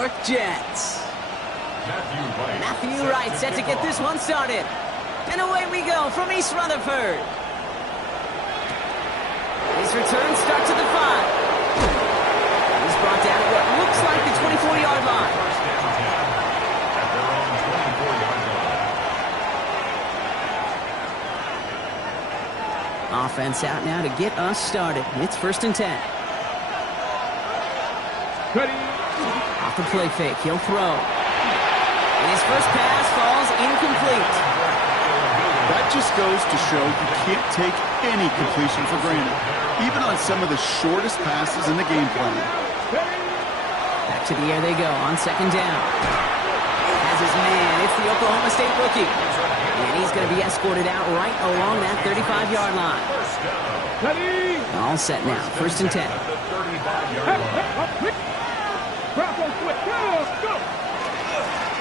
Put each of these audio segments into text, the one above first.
York Jets. Matthew Wright set to get this one started. And away we go from East Rutherford. His return starts at the 5. He's brought down at what looks like the 24-yard line. Offense out now to get us started. It's 1st and 10. Ready. Off the play fake, he'll throw. His first pass falls incomplete. That just goes to show you can't take any completion for granted, even on some of the shortest passes in the game plan. Back to the air they go on 2nd down. Has his man. It's the Oklahoma State rookie. And he's going to be escorted out right along that 35-yard line. Ready. All set now. 1st and 10.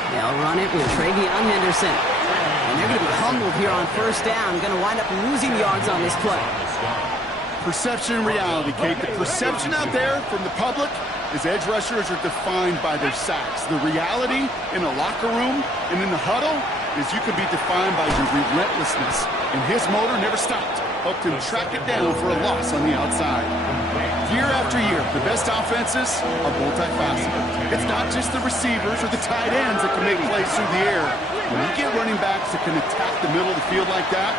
They'll run it with Travion Henderson. And they're going to be humbled here on 1st down. Going to wind up losing yards on this play. Perception and reality, Kate. The perception out there from the public is edge rushers are defined by their sacks. The reality in a locker room and in the huddle is you can be defined by your relentlessness. And his motor never stopped. Helped him track it down for a loss on the outside. Year after year, the best offenses are multifaceted. It's not just the receivers or the tight ends that can make plays through the air. When you get running backs that can attack the middle of the field like that,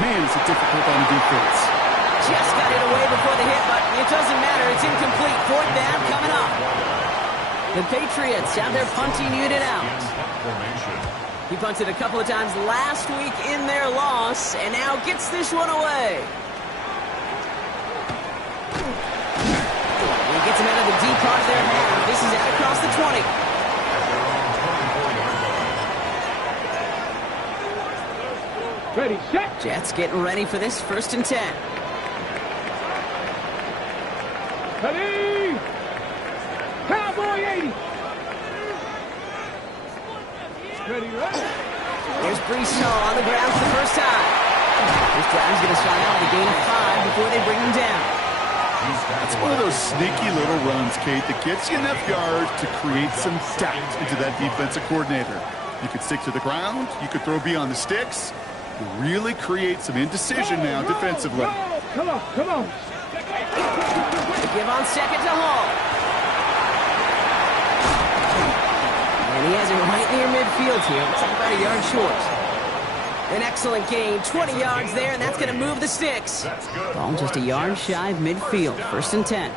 man, is it difficult on defense. Just got it away before the hit, but it doesn't matter. It's incomplete. 4th down coming up. The Patriots have their punting unit out. He punted a couple of times last week in their loss, and now gets this one away. He gets him out of the deep part of their half. This is out across the 20. Ready, set. Jets getting ready for this 1st and 10. Ready. Cowboy 80. Ready, ready. There's Brees Hall on the ground for the first time. This drive's going to start out with a gain of 5 before they bring him down. It's one of those sneaky little runs, Kate, that gets you enough yards to create some doubt into that defensive coordinator. You could stick to the ground. You could throw beyond the sticks. You really create some indecision now defensively. Come on, come on. The give on 2nd to Hall. And he has it right near midfield here. Looks like about a yard short. An excellent gain. 20 yards there, and that's going to move the sticks. Ball just a yard shy of midfield. 1st and 10.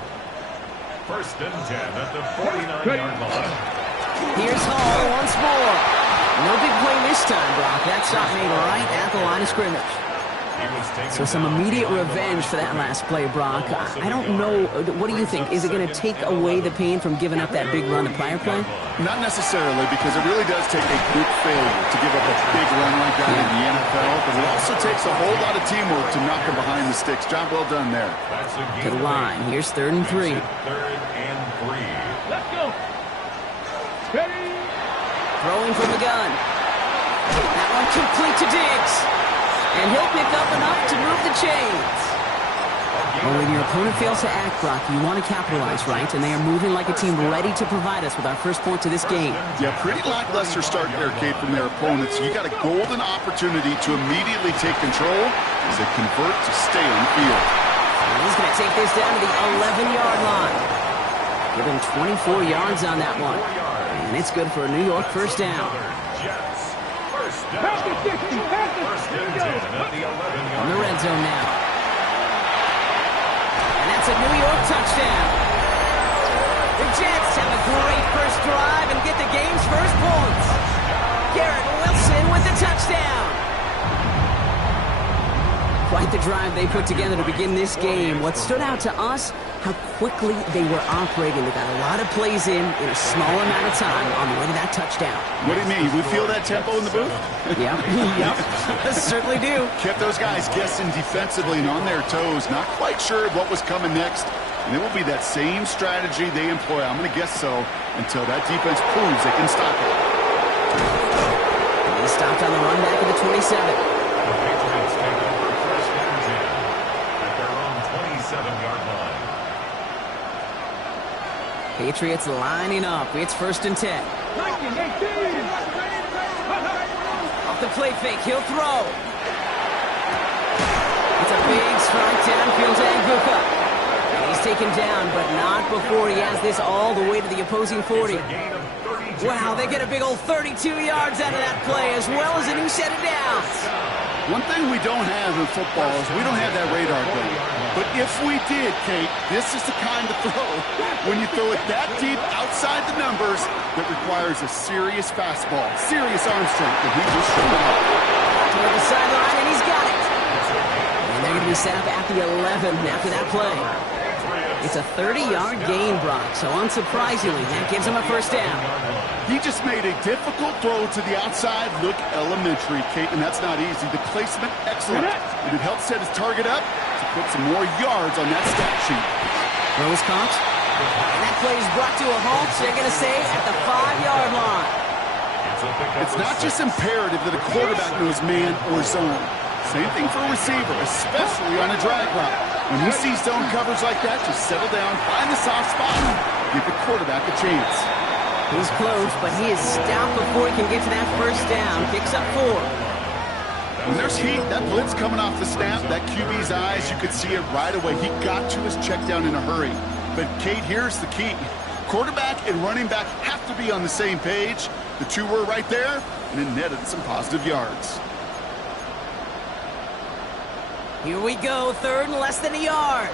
1st and 10 at the 49-yard line. Here's Hall once more. No big play this time, Brock. That stop made right at the line of scrimmage. So some immediate revenge for that last play, Brock. I don't know. What do you think? Is it going to take away the pain from giving up that big run the prior play? Not necessarily, because it really does take a group failure to give up a big run like that in the NFL. But it also takes a whole lot of teamwork to knock him behind the sticks. Job well done there. To the line. Here's 3rd and 3. 3rd and 3. Let's go. Ready. Throwing from the gun. That one complete to Diggs. And he'll pick up enough to move the chains. Well, when your opponent fails to act, Brock, you want to capitalize, right? And they are moving like a team ready to provide us with our first point to this game. Yeah, pretty lackluster start there, Kate, from their opponents. You got a golden opportunity to immediately take control as they convert to stay on the field. And he's going to take this down to the 11-yard line. Give him 24 yards on that one. And it's good for a New York 1st down. Pass the 60. Pass the 60. On the red zone now. And that's a New York touchdown. The Jets have a great first drive and get the game's first points. Garrett Wilson with the touchdown. Quite the drive they put together to begin this game. What stood out to us, how quickly they were operating. They got a lot of plays in a small amount of time on the way to that touchdown. What do you mean? We feel that tempo in the booth? Yep, yep, certainly do. Kept those guys guessing defensively and on their toes, not quite sure what was coming next. And it will be that same strategy they employ, I'm going to guess so, until that defense proves they can stop it. And he stopped on the run back at the 27. The Patriots take over 1st and 10 at their own 27-yard line. Patriots lining up. It's 1st and 10. Off the play fake, he'll throw. It's a big strike downfield to Anguka. And he's taken down, but not before he has this all the way to the opposing 40. Wow, they get a big old 32 yards out of that play, as well as a new set of downs. One thing we don't have in football is we don't have that radar gun. But if we did, Kate, this is the kind of throw, when you throw it that deep outside the numbers, that requires a serious fastball, serious arm strength, and he just showed it up. Toward the sideline, and he's got it. And they're going to be set up at the 11 after that play. It's a 30-yard gain, Brock, so unsurprisingly, that gives him a 1st down. He just made a difficult throw to the outside. Look elementary, Kate, and that's not easy. The placement, excellent. And it helped set his target up to put some more yards on that stat sheet. Throws caught. And that play is brought to a halt, so they're going to say at the 5-yard line. It's not just imperative that a quarterback knows man or zone. Same thing for a receiver, especially on a drag route. When you see zone coverage like that, just settle down, find the soft spot, give the quarterback a chance. He's close, but he is stopped before he can get to that 1st down. Picks up 4. When there's heat, that blitz coming off the snap, that QB's eyes, you could see it right away. He got to his check down in a hurry. But, Kate, here's the key. Quarterback and running back have to be on the same page. The two were right there, and it netted some positive yards. Here we go, 3rd and less than a yard.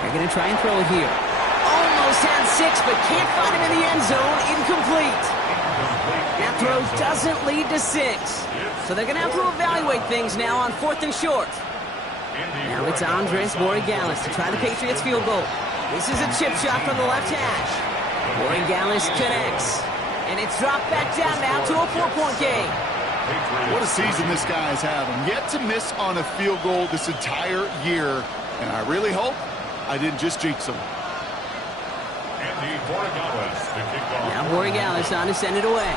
They're going to try and throw here. Almost had 6, but can't find him in the end zone. Incomplete. That throw doesn't lead to 6. So they're going to have to evaluate things now on 4th and short. Now it's Andres Borregales to try the Patriots field goal. This is a chip shot from the left hash. Borregales connects. And it's dropped back down now to a 4-point game. What a season this guy is having. Yet to miss on a field goal this entire year. And I really hope I didn't just jinx him. Now Borregales on to send it away.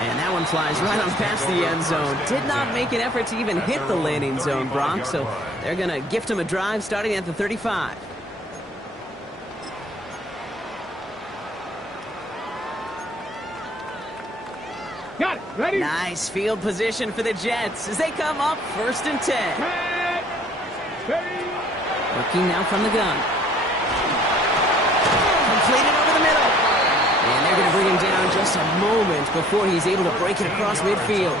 And that one flies right on past the end zone. Did not make an effort to even hit the landing zone, Bronx. So they're going to gift him a drive starting at the 35. Got it. Ready? Nice field position for the Jets as they come up 1st and 10. Ready? Working now from the gun. Completed over the middle. And they're going to bring him down just a moment before he's able to break it across midfield.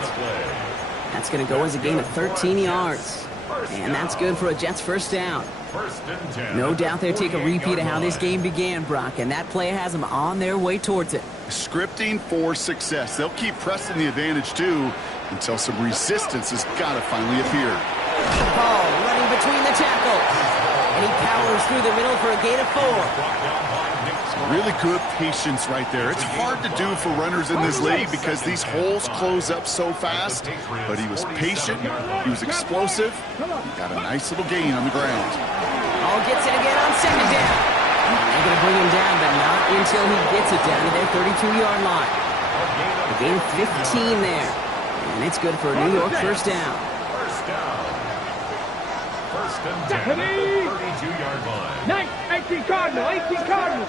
That's going to go as a gain of 13 yards. And that's good for a Jets 1st down. No doubt they'll take a repeat of how this game began, Brock, and that play has them on their way towards it. Scripting for success. They'll keep pressing the advantage, too, until some resistance has got to finally appear. Ball running between the tackles. And he powers through the middle for a gain of 4. Really good patience right there. It's hard to do for runners in this league because these holes close up so fast. But he was patient. He was explosive. He got a nice little gain on the ground. Hall gets it again on 2nd down. They're going to bring him down, but not until he gets it down to their 32-yard line. A gain of 15 there. And it's good for a New York 1st down. 1st and 10 at the 32-yard line. 18 Cardinal, 18 Cardinal.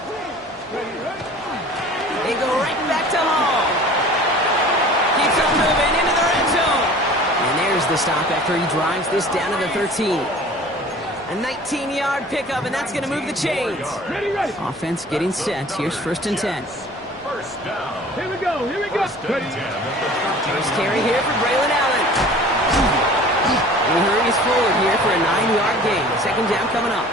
They go right back to Hall. Keeps on moving into the red zone. And there's the stop after he drives this down to the 13. A 19-yard pickup, and that's going to move the chains. Ready. Offense getting set. Here's 1st and 10. 1st down. Here we go. First carry here for Braylon Allen. And he hurries forward here for a 9-yard gain. 2nd down coming up.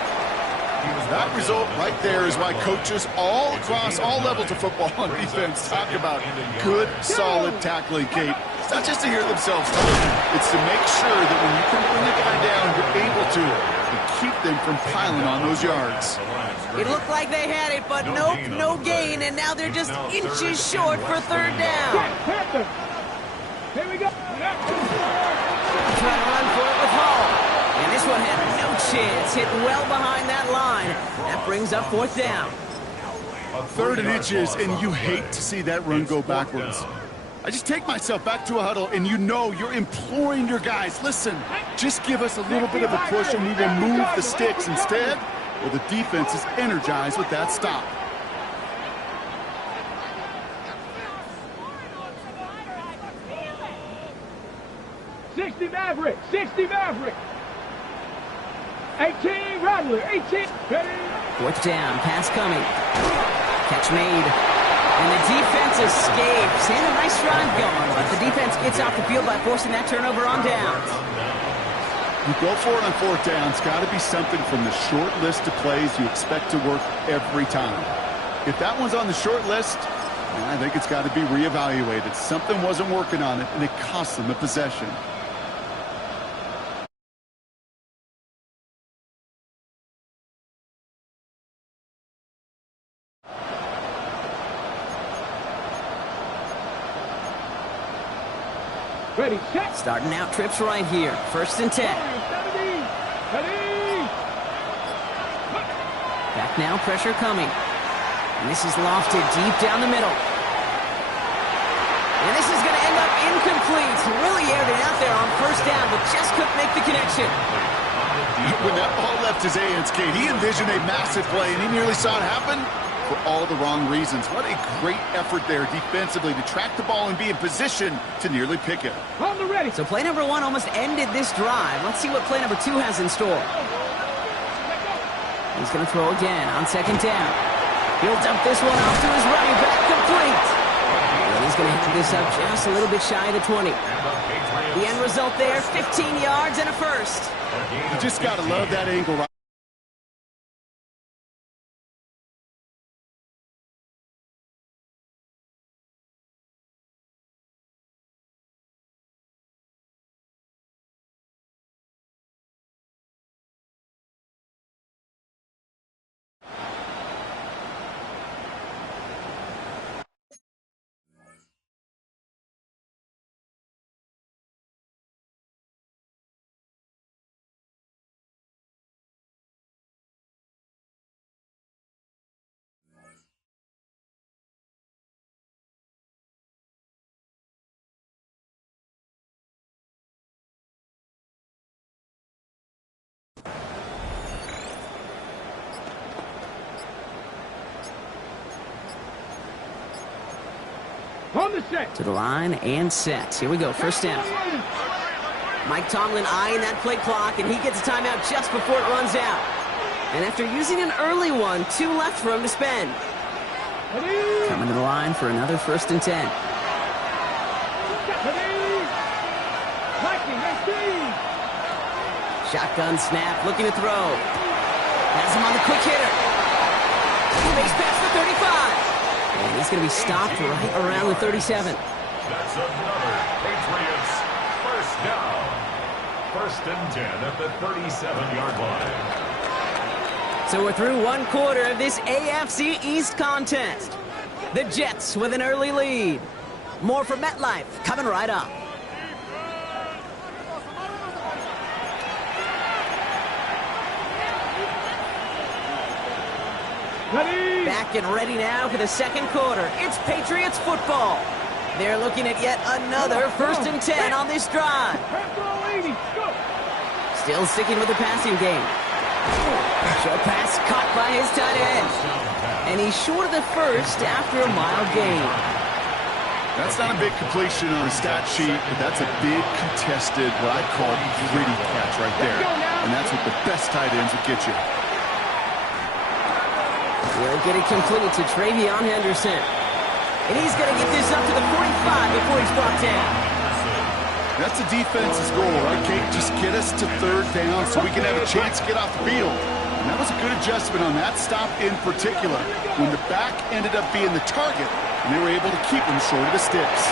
That result right there is why coaches all across all levels of football and defense talk about good, solid tackling, Kate. It's not just to hear themselves tell it. It's to make sure that when you can bring the guy down, you're able to and keep them from piling on those yards. It looked like they had it, but nope, no gain, and now they're just inches short for 3rd down. Here we go. Trying to run for it with Hall. And this one had no chance. Hit well behind that line. That brings up 4th down. 3rd and inches, and you hate to see that run go backwards. I just take myself back to a huddle, and you know you're imploring your guys, listen, just give us a little bit of a push and we will move the sticks instead. Well, the defense is energized with that stop. '60 Maverick, 60 Maverick. 18 Rattler, 18. Ready? Fourth down, pass coming. Catch made. And the defense escapes. And a nice drive going, but the defense gets off the field by forcing that turnover on downs. You go for it on fourth down. It's got to be something from the short list of plays you expect to work every time. If that one's on the short list, I think it's got to be reevaluated. Something wasn't working on it, and it cost them the possession. Ready, set. Starting out trips right here. First and 10. Ready. Back now, pressure coming. And this is lofted deep down the middle. And this is going to end up incomplete. Really aired it out there on first down, but just couldn't make the connection. When that ball left his hands, Kate, he envisioned a massive play, and he nearly saw it happen for all the wrong reasons. What a great effort there defensively to track the ball and be in position to nearly pick it. On the ready. So play number 1 almost ended this drive. Let's see what play number 2 has in store. He's going to throw again on second down. He'll dump this one off to his running back, complete. And he's going to hit this up just a little bit shy of the 20. The end result there, 15 yards and a first. You just got to love that angle right. On the set. To the line and set. Here we go, first down. Mike Tomlin eyeing that play clock, and he gets a timeout just before it runs out. And after using an early one, 2 left for him to spend. Ready. Coming to the line for another first and 10. Ready. Liking, 18. Shotgun snap, looking to throw. Has him on the quick hitter. He makes pass for 35. And he's going to be stopped right around the 37. That's another Patriots first down. First and 10 at the 37-yard line. So we're through one quarter of this AFC East contest. The Jets with an early lead. More from MetLife coming right up. Ready. Back and ready now for the second quarter. It's Patriots football. They're looking at yet another first and 10 on this drive. Throw 80. Go. Still sticking with the passing game. Short pass caught by his tight end. And he's short of the first after a mile gain. That's not a big completion on a stat sheet, but that's a big contested, what I call gritty catch right there. And that's what the best tight ends would get you. We'll get it complete to Travion Henderson. And he's going to get this up to the 45 before he's brought down. That's the defense's goal, right, Kate? Just get us to third down so we can have a chance to get off the field. And that was a good adjustment on that stop in particular, when the back ended up being the target, and they were able to keep him short of the sticks.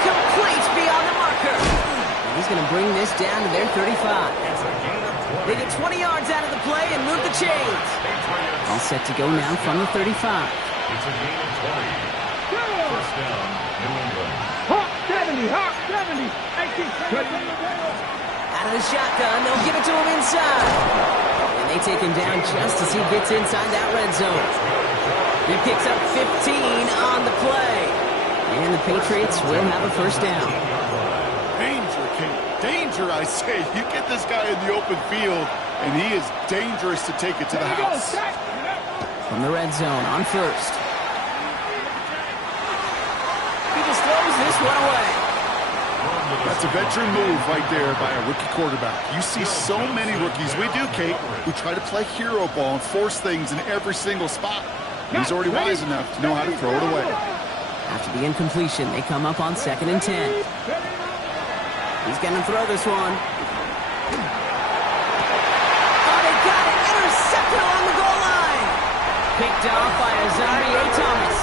Complete beyond the marker. And he's going to bring this down to their 35. They get 20 yards out of the play and move the chains. All set to go now from the 35. It's a gain of 20. First down, New England. Hawk 70, Hawk 70. 18. Out of the shotgun, they'll give it to him inside. And they take him down just as he gets inside that red zone. He picks up 15 on the play. And the Patriots will have a first down. Danger, Kate. Danger, I say. You get this guy in the open field, and he is dangerous to take it to the house. From the red zone on first. He just throws this one away. That's a veteran move right there by a rookie quarterback. You see so many rookies, we do, Kate, who try to play hero ball and force things in every single spot. He's already wise enough to know how to throw it away. After the incompletion, they come up on 2nd and 10. He's going to throw this one. Oh, they got it! Intercepted along the goal line! Picked off by Azarie Thomas.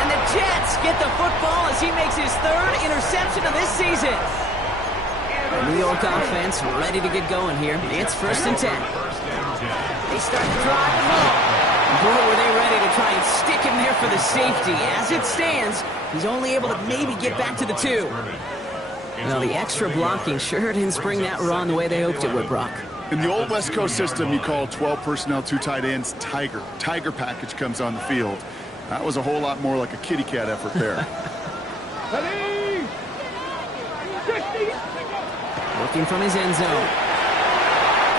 And the Jets get the football as he makes his 3rd interception of this season. The New York offense ready to get going here. It's 1st and 10. They start to drive the ball. Boy, were they ready to try and stick him there for the safety. As it stands, he's only able to maybe get back to the 2. Well, the extra blocking sure didn't spring that run the way they hoped it would, Brock. In the old West Coast system, you call 12 personnel, 2 tight ends, Tiger. Tiger package comes on the field. That was a whole lot more like a kitty cat effort there. Looking from his end zone.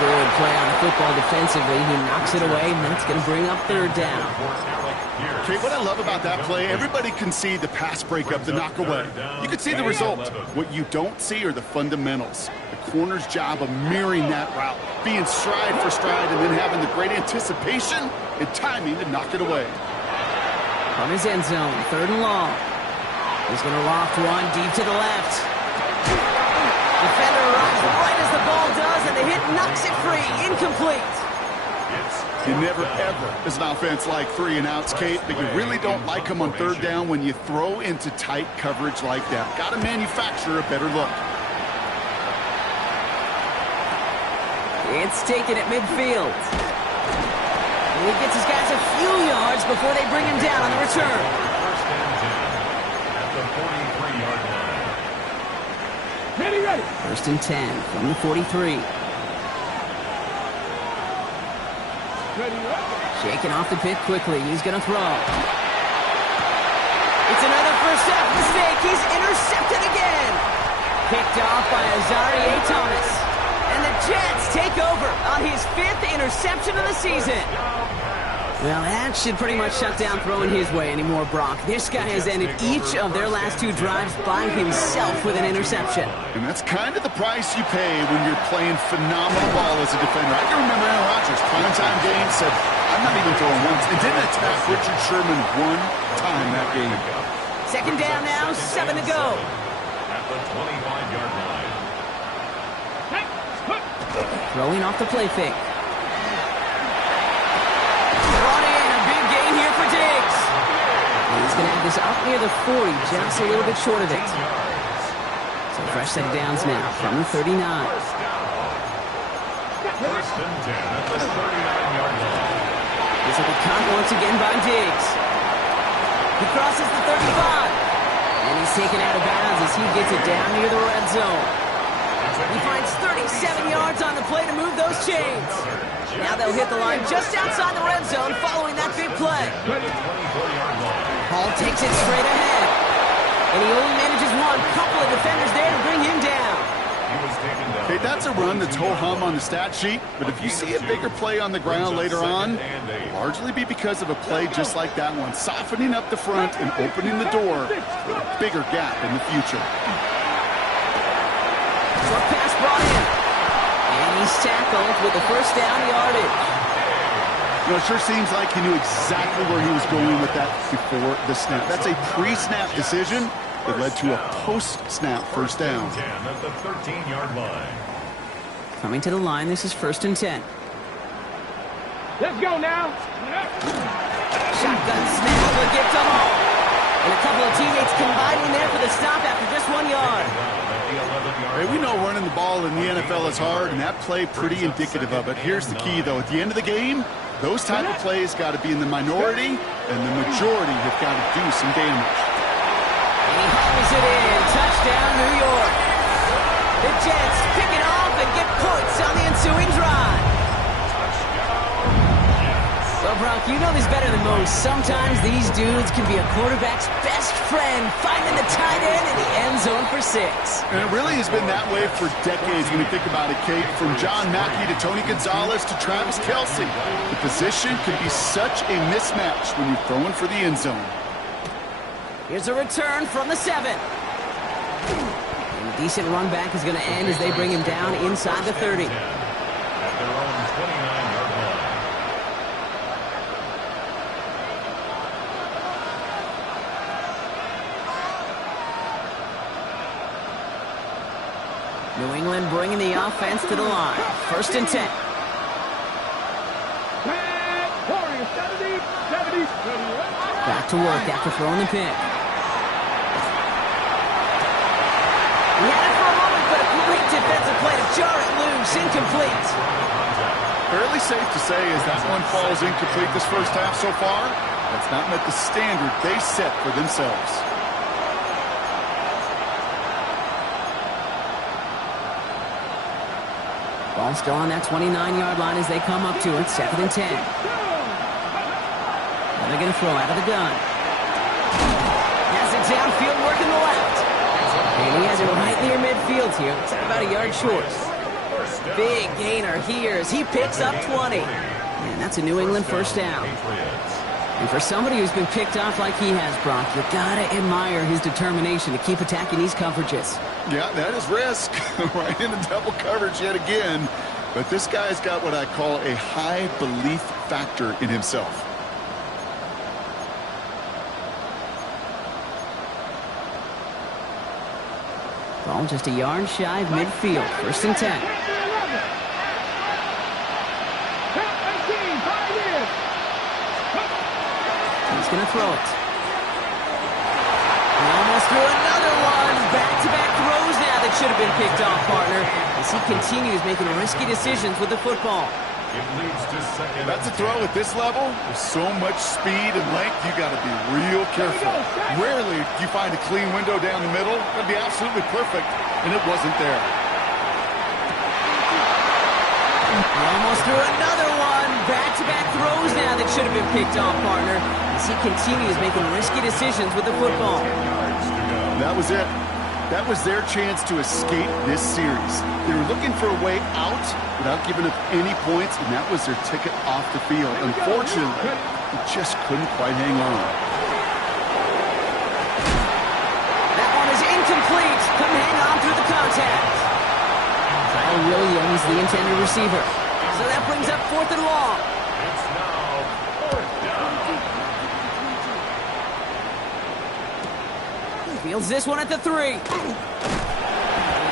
Good play on the football defensively. He knocks it away, and that's going to bring up 3rd down. Okay, what I love about that play, everybody can see the pass breakup, the knock away. You can see the result. What you don't see are the fundamentals. The corner's job of mirroring that route, being stride for stride, and then having the great anticipation and timing to knock it away. From his end zone, 3rd and long. He's going to loft one deep to the left. Defender arrives right as the ball does, and the hit knocks it free. Incomplete. You never, ever, as an offense, like 3 and outs, Kate, but you really don't like them on 3rd down when you throw into tight coverage like that. Got to manufacture a better look. It's taken at midfield. He gets his guys a few yards before they bring him down on the return. 1st and 10 at the 43-yard line. Ready. 1st and 10 from the 43. Shaking off the pit quickly. He's going to throw. It's another first half mistake. He's intercepted again. Picked off by Azarie Thomas. And the Jets take over on his 5th interception of the season. Well, that should pretty much shut down throwing his way anymore, Brock. This guy has ended each of their last 2 drives by himself with an interception. And that's kind of the price you pay when you're playing phenomenal ball as a defender. I can remember Aaron Rodgers, primetime game, said, I'm not even throwing once, and didn't attack Richard Sherman 1 time that game. 2nd down now, 7 to go. At the 25-yard line. Throwing off the play fake. Brought in, a big gain here for Diggs. He's going to have this up near the 40, just a little bit short of it. So fresh set of downs now from the 39. 1st and 10 at the 39-yard line. He's at the count once again by Diggs. He crosses the 35. And he's taken out of bounds as he gets it down near the red zone. He finds 37 yards on the play to move those chains. Now they'll hit the line just outside the red zone following that big play. Hall takes it straight ahead. And he only manages one. Couple of defenders there to bring him down. Okay, that's a run that's ho-hum on the stat sheet, but if you see a bigger play on the ground later on, it'll largely be because of a play just like that one, softening up the front and opening the door for a bigger gap in the future. Short pass brought in. And he's tackled with the first down yardage. You know, it sure seems like he knew exactly where he was going with that before the snap. That's a pre-snap decision that led to a post-snap first down. At the 13-yard line. Coming to the line, this is 1st and 10. Let's go now. Shotgun snap will get to Hall. And a couple of teammates combining there for the stop after just 1 yard. Hey, we know running the ball in the NFL is hard, and that play pretty indicative of it. Here's the key, though. At the end of the game, those type of plays got to be in the minority, and the majority have got to do some damage. And he hauls it in. Touchdown, New York. The Jets pick it off and get points on the ensuing drive. Well, Brock, Brock, you know this better than most. Sometimes these dudes can be a quarterback's best friend, finding the tight end in the end zone for 6. And it really has been that way for decades when you think about it, Kate. From John Mackey to Tony Gonzalez to Travis Kelce. The position can be such a mismatch when you're throwing for the end zone. Here's a return from the 7. And a decent run back is going to end as they bring him down inside the 30. At their own 29-yard line. New England bringing the offense to the line. 1st and 10. Back to work after throwing the pick. He had it for a moment, but a great defensive play to jar it loose. Incomplete. Fairly safe to say as that one falls incomplete this first half so far, that's not met the standard they set for themselves. Ball still on that 29-yard line as they come up to it. 2nd and 10. Now they're going to throw out of the gun. Has it downfield, working the left. And he has it right near midfield here. It's about a yard short. Big gainer here as he picks up 20. And that's a New England first down. And for somebody who's been picked off like he has, Brock, you gotta admire his determination to keep attacking these coverages. Yeah, that is risk. Right into double coverage yet again. But this guy's got what I call a high belief factor in himself. Ball just a yard shy of midfield. 1st and 10. He's going to throw it. He almost threw another one. Back-to-back throws now that should have been picked off, partner, as he continues making risky decisions with the football. It leads to 2nd. That's a throw at this level. With so much speed and length, you got to be real careful. Rarely do you find a clean window down the middle. That'd be absolutely perfect, and it wasn't there. He almost threw another one. Back-to-back throws now that should have been picked off, partner, as he continues making risky decisions with the football. That was it. That was their chance to escape this series. They were looking for a way out without giving up any points, and that was their ticket off the field. Unfortunately, they just couldn't quite hang on. That one is incomplete. Couldn't hang on through the contact. Kyle Williams, the intended receiver. So that brings up 4th and long. It's now 4th down. Fields this one at the 3. He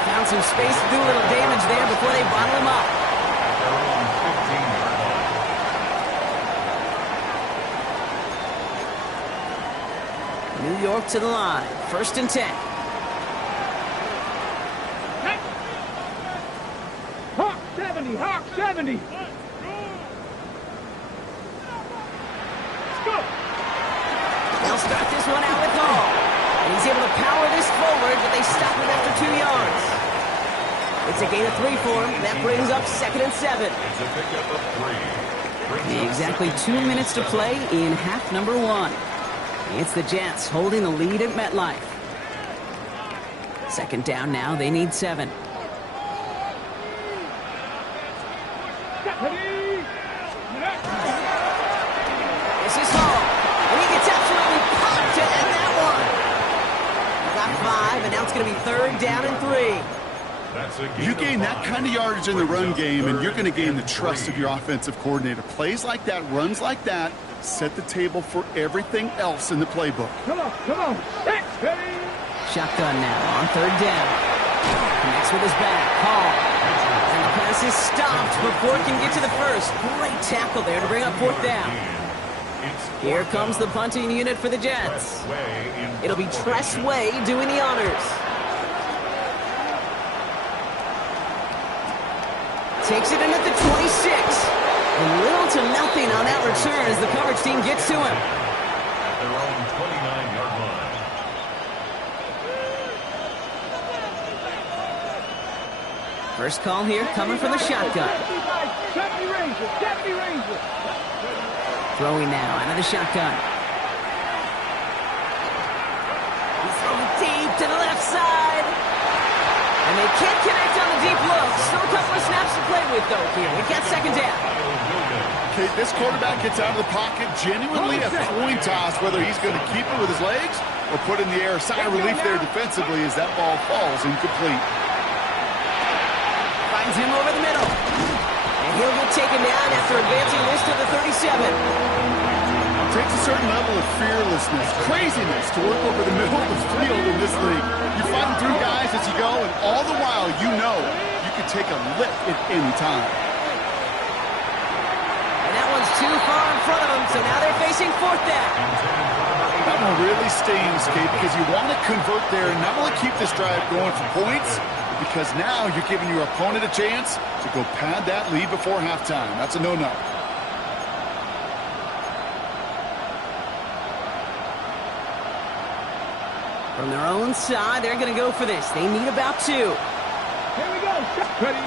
found some space to do a little damage there before they bottle him up. At their own 15-yard line. New York to the line. 1st and 10. Hawk 70, Hawk 70. Let's go. They'll start this one out with Hall. And he's able to power this forward, but they stop him after 2 yards. It's a gain of 3 for him. That brings up 2nd and 7. It's a pickup of 3. Exactly 2 minutes to play in half number 1. It's the Jets holding the lead at MetLife. 2nd down now. They need 7. This is Hall. And he gets absolutely popped to end that one. Got 5, and now it's going to be 3rd down and 3. You gain that kind of yardage in the run game, and you're going to gain the trust of your offensive coordinator. Plays like that, runs like that, set the table for everything else in the playbook. Come on, come on. Shotgun now on 3rd down. Connects with his back. Hall. And the pass is stopped before it can get to the 1st. Great tackle there to bring up 4th down. Here comes the punting unit for the Jets. It'll be Tress Way doing the honors. Takes it in at the 26. And little to nothing on that return as the coverage team gets to him. At their own 29-yard line. First call here coming from the shotgun. Throwing now out of the shotgun. He's throwing deep to the left side. And they can't connect on the deep look. Still a couple of snaps to play with, though, here. It gets second down. Okay, this quarterback gets out of the pocket genuinely a coin toss, whether he's going to keep it with his legs or put in the air. Sigh of relief there defensively as that ball falls incomplete. Finds him over the middle. And he'll get taken down after advancing this to the 37. Takes a certain level of fearlessness, craziness to work over the middle of the field in this league. You're fighting through guys as you go, and all the while you know you can take a lick at any time. And that one's too far in front of them, so now they're facing fourth down. That one really stings, Kate, because you want to convert there and not only keep this drive going for points, because now you're giving your opponent a chance to go pad that lead before halftime. That's a no-no. From their own side, they're going to go for this. They need about 2. Here we go. Ready.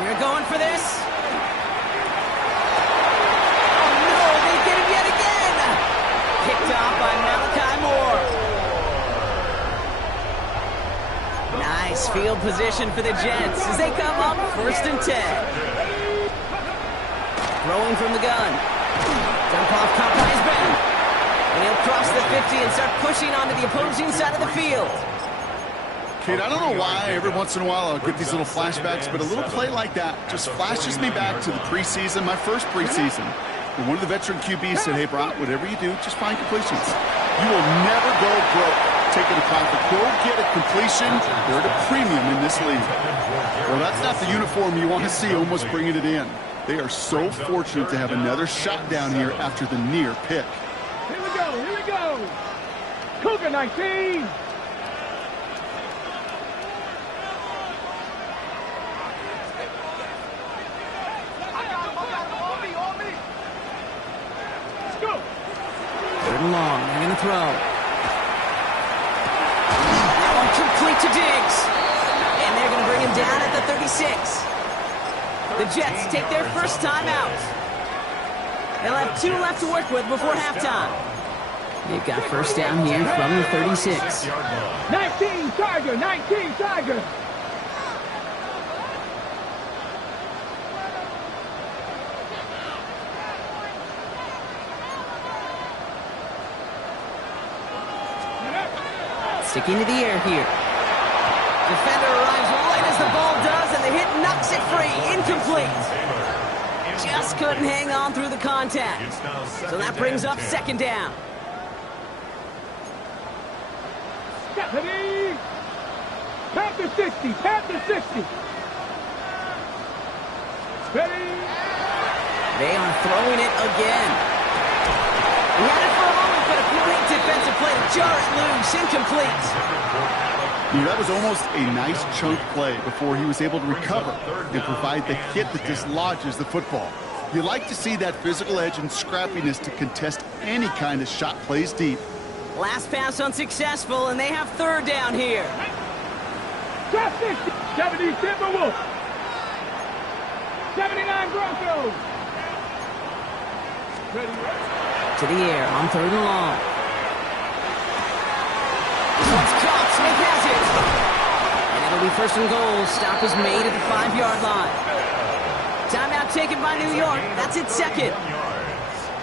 They're going for this. Oh, no, they get him yet again. Picked off by Malachi Moore. Nice field position for the Jets as they come up 1st and 10. Throwing from the gun. Dump off Popeye's back. And he'll cross the 50 and start pushing onto the opposing side of the field. Kate, I don't know why every once in a while I'll get these little flashbacks, but a little play like that just flashes me back to the preseason, my first preseason. And one of the veteran QBs said, hey, Brock, whatever you do, just find completions. You will never go broke taking a profit. Go get a completion. They're at a premium in this league. Well, that's not the uniform you want to see almost bringing it in. They are so fortunate to have another shot down here after the near pick. Here we go. Here we go. Cougar 19. Let's go. 3rd and long. They're going to throw. That one complete to Diggs. And they're going to bring him down at the 36. The Jets take their first time out. They'll have 2 left to work with before halftime. They've got first down here from the 36. 19 Tiger. 19 Tiger. Sticking to the air here. Defender arrives right as the ball does, and the hit knocks it free. Incomplete. Just couldn't hang on through the contact. So that brings up 2nd down. Ready. Panther 60. Panther 60. Ready. They are throwing it again. He had it for a moment, but a great defensive play to jar it loose. Incomplete. Yeah, that was almost a nice chunk play before he was able to recover and provide the hit that dislodges the football. You like to see that physical edge and scrappiness to contest any kind of shot plays deep. Last pass unsuccessful, and they have 3rd down here. Top 60. 70 Timberwolves. 79 Broncos. Ready. To the air on 3rd and long. This one's caught. Smith has it. And it'll be 1st and goal. Stop is made at the 5-yard line. Timeout taken by New York. That's its 2nd.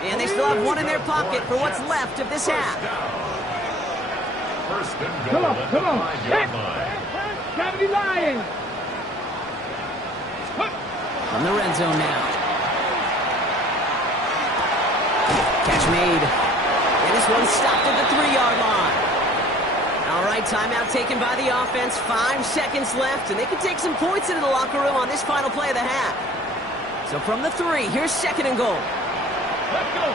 And they still have 1 in their pocket for what's left of this half. Come on, come on. 70 Lions. From the red zone now. Catch made. And this one's stopped at the 3-yard line. All right, timeout taken by the offense. 5 seconds left, and they can take some points into the locker room on this final play of the half. So from the 3, here's 2nd and goal. Let's go.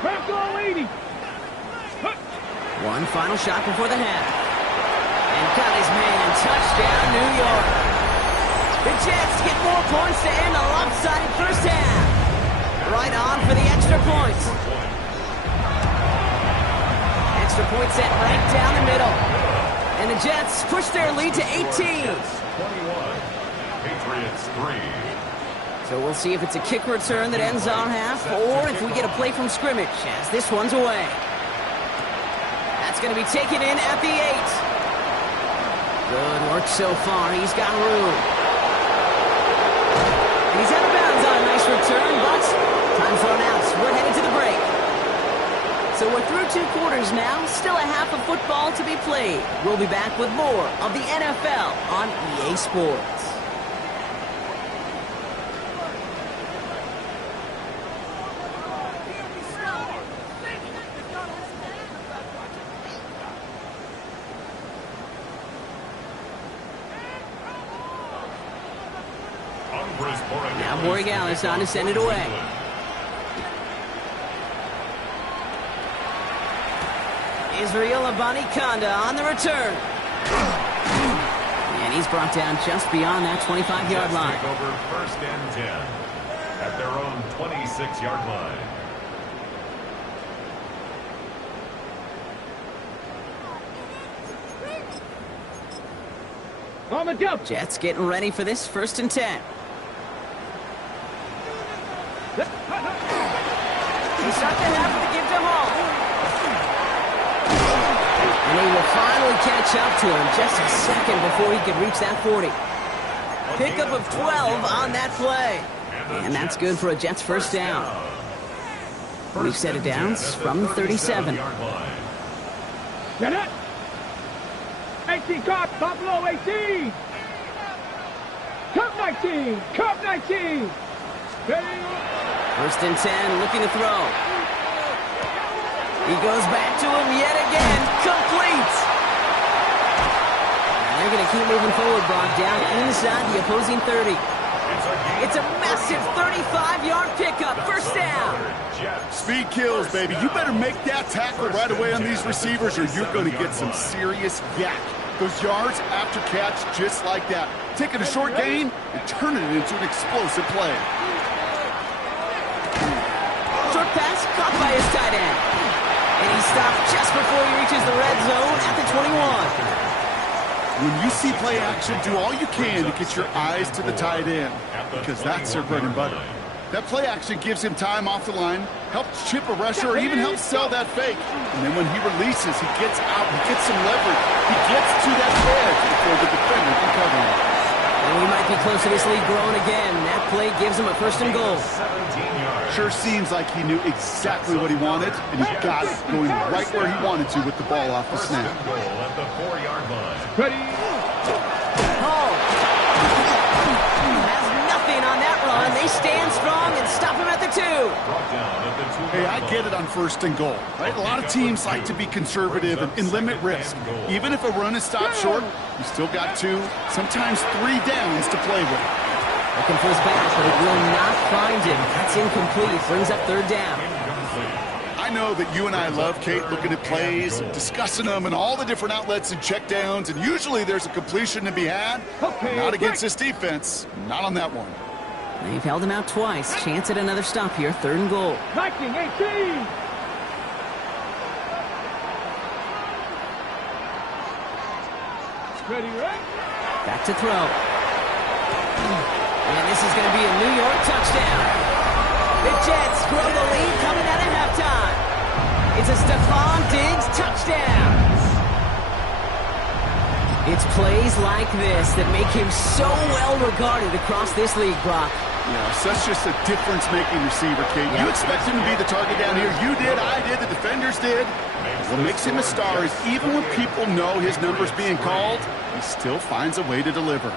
Bronco 80. One final shot before the half. And got his man. Touchdown, New York. The Jets get more points to end a lopsided first half. Right on for the extra points. Extra point set right down the middle. And the Jets push their lead to 18. Patriots 21, Patriots 3. So So we'll see if it's a kick return that ends our half, or if we get a play from scrimmage, as this one's away. That's going to be taken in at the 8. Good work so far. He's got room. And he's out of bounds on a nice return, but time for an out. We're headed to the break. So we're through 2 quarters now. Still a half of football to be played. We'll be back with more of the NFL on EA Sports. Now Borregales on to send it away. Israel Abanikanda on the return. And he's brought down just beyond that 25-yard line. Take over 1st and 10 at their own 26-yard line. On the jump. Jets getting ready for this 1st and 10. He start the half with a give to Hall. And he will finally catch up to him just a second before he could reach that 40. Pickup of 12 on that play. And that's good for a Jets 1st down. We've set it down from 37. Get it. 18 Cup, Buffalo 18. Cup 19. Cup 19. Ready. 1st and 10, looking to throw. He goes back to him yet again. Complete. And they're going to keep moving forward, Brock, down inside the opposing 30. It's a massive 35-yard pickup. 1st down. Speed kills, baby. You better make that tackle right away on these receivers or you're going to get some serious yak. Those yards after catch just like that. Taking a short gain and turning it into an explosive play. Short pass caught by his tight end. And he stopped just before he reaches the red zone at the 21. When you see play action, do all you can to get your eyes to the tight end because that's their bread and butter. That play action gives him time off the line, helps chip a rusher, or even helps sell that fake. And then when he releases, he gets out, he gets some leverage. He gets to that edge before the defender can cover him. And we might be close to this lead growing again. That play gives him a 1st and goal. Sure seems like he knew exactly what he wanted, and he got it, going right where he wanted to with the ball off the snap. Goal at the 4-yard line. Ready. Hall has nothing on that run. They stand strong and stop him at the 2. Hey, I get it on 1st and goal, right? A lot of teams like to be conservative and limit risk. Even if a run is stopped short, you still got 2, sometimes 3 downs to play with. Looking for his back, but it will not find him. That's incomplete. Brings up 3rd down. I know that you and I love, Kate, looking at plays, and discussing them, and all the different outlets and checkdowns, and usually there's a completion to be had. Not against this defense. Not on that one. They've held him out twice. Chance at another stop here. 3rd and goal. 19-18. Ready, right? Back to throw. And this is going to be a New York touchdown. The Jets grow the lead coming out of halftime. It's a Stephon Diggs touchdown. It's plays like this that make him so well regarded across this league, Brock. Yeah, such just a difference-making receiver, Kate. You expect him to be the target down here. You did, I did, the defenders did. What makes him a star is even when people know his number's being called, he still finds a way to deliver.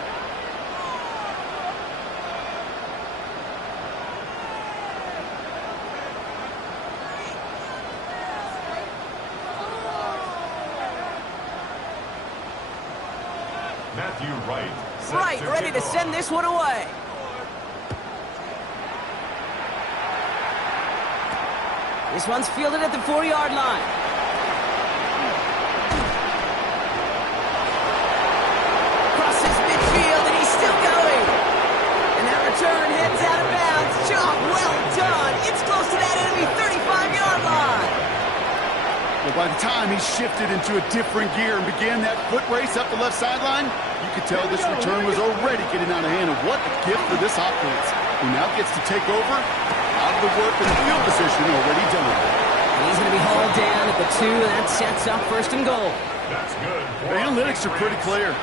Matthew Wright. Right, ready to send this one away. This one's fielded at the 4-yard line. Crosses midfield, and he's still going. And that return heads out of bounds. Job well done. It's close to that enemy 35-yard line. Well, by the time he shifted into a different gear and began that foot race up the left sideline, you could tell this return was already getting out of hand. And what a gift for this offense. who now gets to take over. Out of the work in the field position already done. He's going to be hauled down at the 2, and that sets up 1st and goal. That's good. The analytics are pretty clear.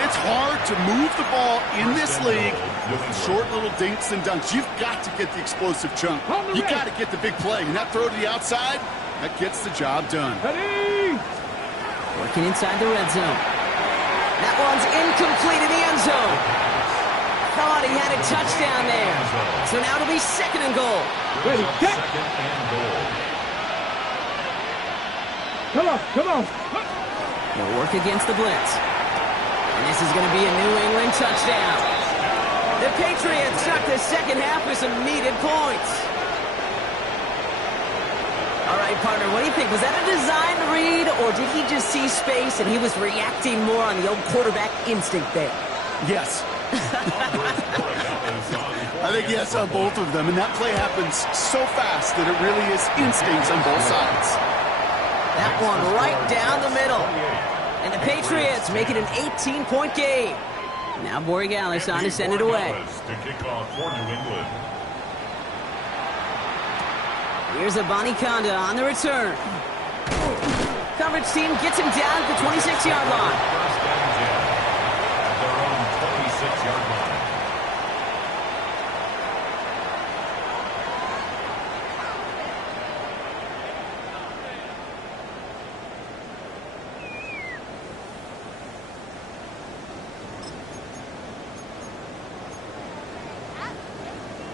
It's hard to move the ball in this league with short little dinks and dunks. You've got to get the explosive chunk. You've got to get the big play. And that throw to the outside, that gets the job done. Working inside the red zone. That one's incomplete in the end zone. Thought he had a touchdown there. So now it'll be 2nd and goal. Ready, get. 2nd and goal. Come on, come on. They'll work against the blitz. And this is going to be a New England touchdown. The Patriots start the 2nd half with some needed points. All right, partner, what do you think? Was that a design read, or did he just see space and he was reacting more on the old quarterback instinct there? Yes. I think yes on both of them, and that play happens so fast that it really is instincts on both sides. That one right down the middle. And the Patriots make it an 18-point game. Now Borregales on to send it away. To kick off for New England. Here's a Conda on the return. Coverage team gets him down at the 26-yard line. 1st and 10 at their own 26-yard line.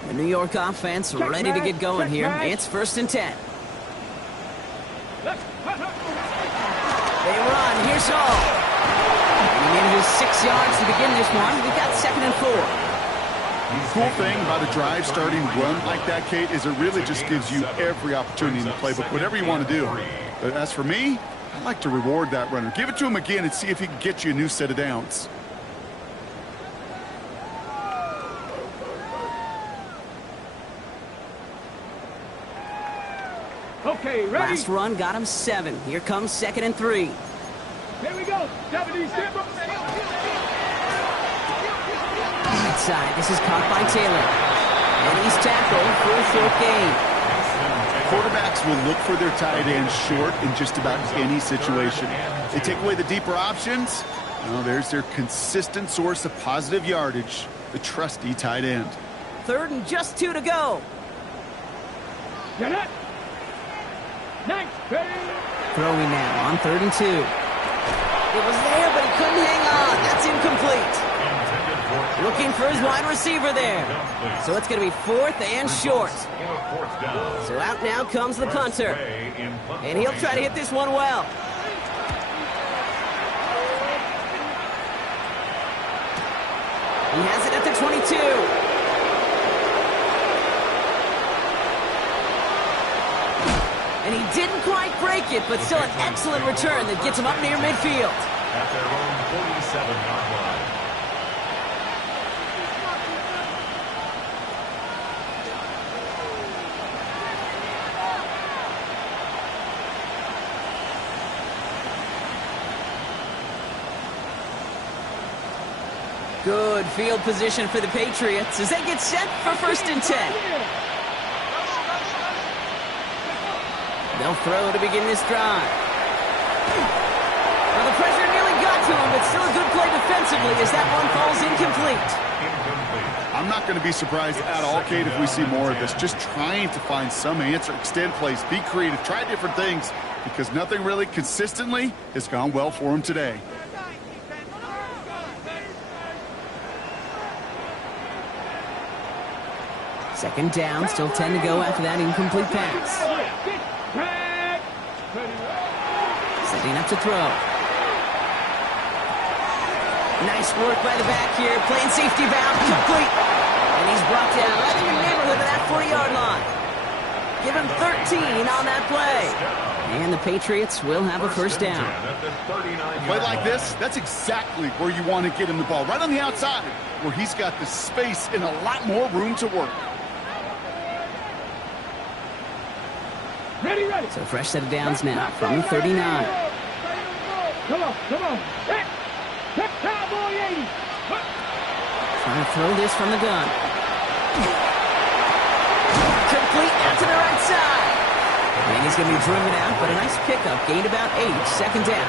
The New York offense ready to get going here. It's 1st and 10. They run. Here's Hall. He manages 6 yards to begin this one. We've got 2nd and 4. The cool thing about a drive starting run like that, Kate, is it really just gives you every opportunity in the playbook, whatever you want to do. But as for me, I like to reward that runner. Give it to him again and see if he can get you a new set of downs. Okay, ready. Last run got him 7. Here comes 2nd and 3. Here we go. 70 step up. Right side. This is caught by Taylor. And he's tackled for a 4th gain. Quarterbacks will look for their tight end short in just about any situation. They take away the deeper options. Well, there's their consistent source of positive yardage, the trusty tight end. 3rd and just 2 to go. Get it. Next, ready. Throwing now on 3rd and 2. It was there, but he couldn't hang on. That's incomplete. Looking for his wide receiver there. So it's going to be 4th and short. So out now comes the punter. And he'll try to hit this one well. He has it at the 22. And he didn't quite break it, but still an excellent return that gets him up near midfield. At their own 47-yard line. Good field position for the Patriots as they get set for 1st and 10. They'll throw to begin this drive. Well, the pressure nearly got to him, but still a good play defensively as that one falls incomplete. I'm not going to be surprised at all, Kate, if we see more of this. Just trying to find some answer, extend plays, be creative, try different things, because nothing really consistently has gone well for him today. Second down, still 10 to go after that incomplete pass. Setting up to throw. Nice work by the back here, playing safety valve, complete. And he's brought down right in the neighborhood of that 40-yard line. Give him 13 on that play. And the Patriots will have a 1st down. A play like this, that's exactly where you want to get him the ball, right on the outside, where he's got the space and a lot more room to work. Ready, ready. So fresh set of downs now from the 39. Come on, come on. Cowboy 80. Trying to throw this from the gun. Complete out to the right side. And he's going to be driven out, but a nice pickup. Gained about 8. Second down.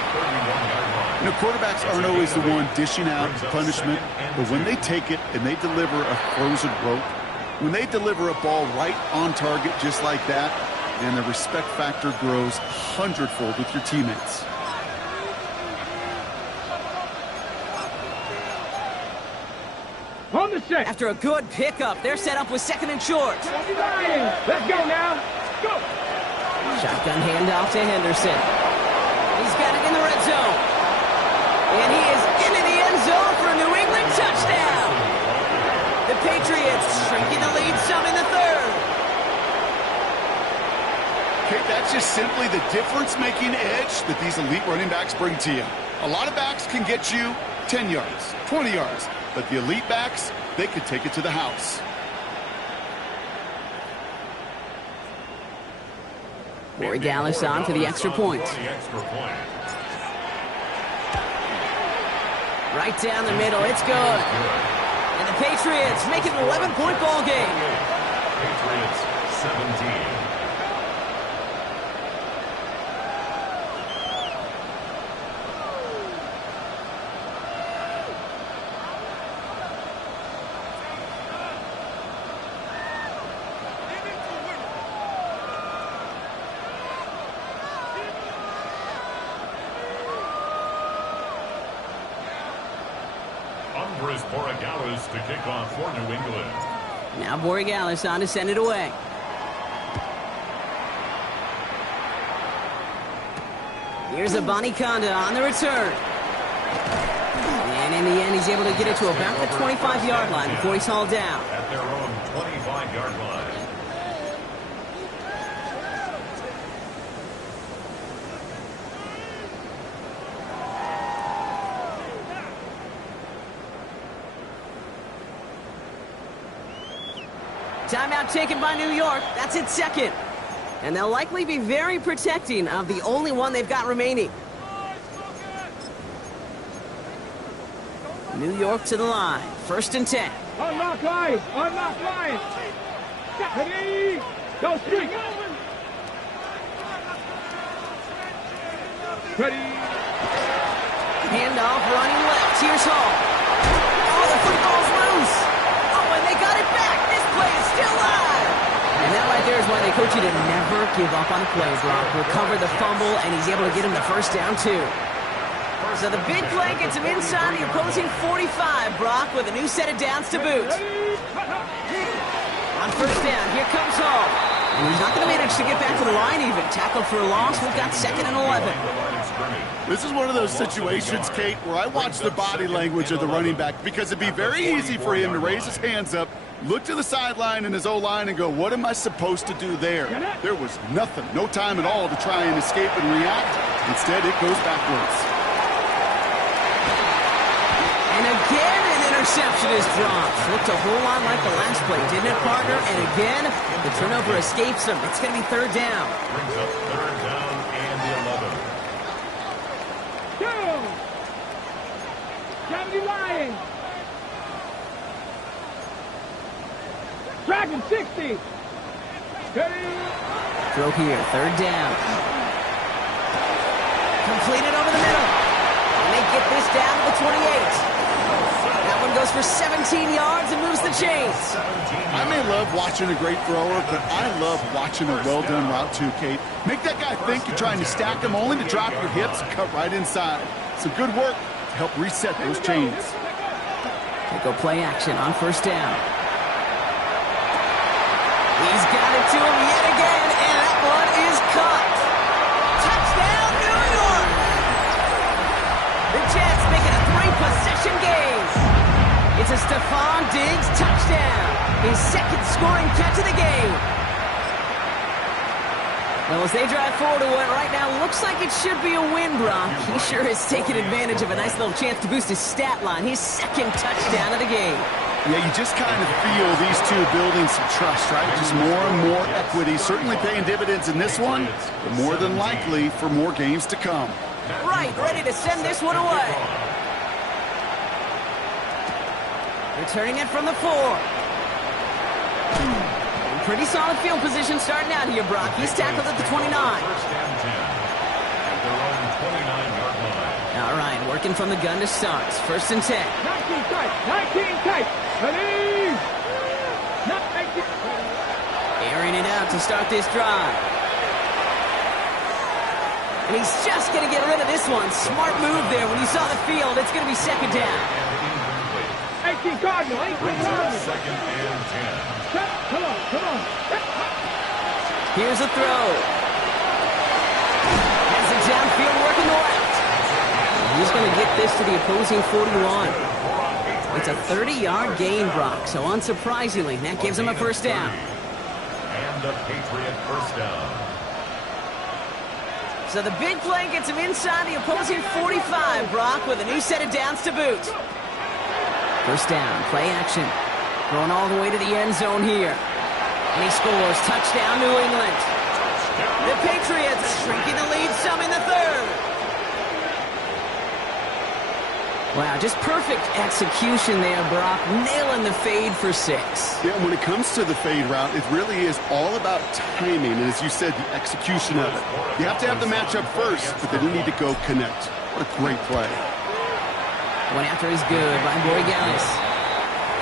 You know, quarterbacks aren't always the one dishing out punishment, but when they take it and they deliver a frozen rope, when they deliver a ball right on target just like that, and the respect factor grows 100-fold with your teammates. On the set. After a good pickup, they're set up with second and short. Let's go now. Go. Shotgun handoff to Henderson. He's got it in the red zone. And he is into the end zone for a New England touchdown. The Patriots shrinking the lead some in the third. Okay, that's just simply the difference-making edge that these elite running backs bring to you. A lot of backs can get you 10 yards, 20 yards, but the elite backs, they could take it to the house. Corey Gallis on to the extra point. Right down the middle, it's good. And the Patriots make it an 11-point ball game. Patriots 17. To kick off for New England. Now Borregales on to send it away. Here's a Conda on the return. And in the end, he's able to get it to about the 25-yard line before he's hauled down. At their own 25-yard line. Timeout taken by New York. That's its second. And they'll likely be very protecting of the only one they've got remaining. New York to the line. 1st and 10. Unlock line. Unlock line. Ready. Go streak. Ready. Handoff running left. Here's Hall. Oh, the football's loose. Oh, and they got it back. This play is still live. And that right there is why they coach you to never give up on a play, Brock. Recover the fumble, and he's able to get him the first down, too. So the big play gets him inside the opposing 45, Brock, with a new set of downs to boot. On 1st down, here comes Hall. And he's not going to manage to get back to the line even. Tackled for a loss. We've got 2nd and 11. This is one of those situations, Kate, where I watch the body language of the running back because it'd be very easy for him to raise his hands up, look to the sideline in his O-line and go, what am I supposed to do there? There was nothing, no time at all to try and escape and react. Instead, it goes backwards. And again, an interception is dropped. Looked a whole lot like the last play, didn't it, partner? And again, the turnover escapes him. It's going to be 3rd down. Brings up 3rd down and the 11. Go! 70 Lions. Dragon 60. Ready. Throw here, 3rd down. Completed over the middle. And they get this down to the 28. That one goes for 17 yards and moves the chains. I may love watching a great thrower, but I love watching a well-done route too, Kate. Make that guy think you're trying to stack him only to drop your hips and cut right inside. Some good work to help reset those chains. They go play action on 1st down. He's got it to him yet again, and that one is caught. Touchdown, New York! The Jets make it a 3-possession game. It's a Stephon Diggs touchdown. His 2nd scoring catch of the game. Well, as they drive forward to what right now looks like it should be a win, Brock. He sure has taken advantage of a nice little chance to boost his stat line. His 2nd touchdown of the game. Yeah, you just kind of feel these two building some trust, right? Just more and more equity. Certainly paying dividends in this one, but more than likely for more games to come. Right, ready to send this one away. Returning it from the 4. Pretty solid field position starting out here, Brock. He's tackled at the 29. First and 10 at their own 29-yard line. All right, working from the gun to start. First and 10. 19 tight. 19 tight. Ready? 19. Airing it out to start this drive. And he's just going to get rid of this one. Smart move there. When you saw the field, it's going to be second down. 18 Cardinal. 18 Cardinal. Second and 10. Come on. Come on. Here's a throw. Has it downfield working the left. He's going to get this to the opposing 41. It's a 30-yard gain, Brock. So unsurprisingly, that gives him a first down. And a Patriot first down. So the big play gets him inside the opposing 45, Brock, with a new set of downs to boot. First down, play action. Going all the way to the end zone here. And he scores. Touchdown, New England. The Patriots shrinking the lead some in the third. Wow, just perfect execution there, Brock. Nailing the fade for 6. Yeah, when it comes to the fade route, it really is all about timing. And as you said, the execution of it. You have to have the matchup first, but then you need to go connect. What a great play. One after is good by Borregales.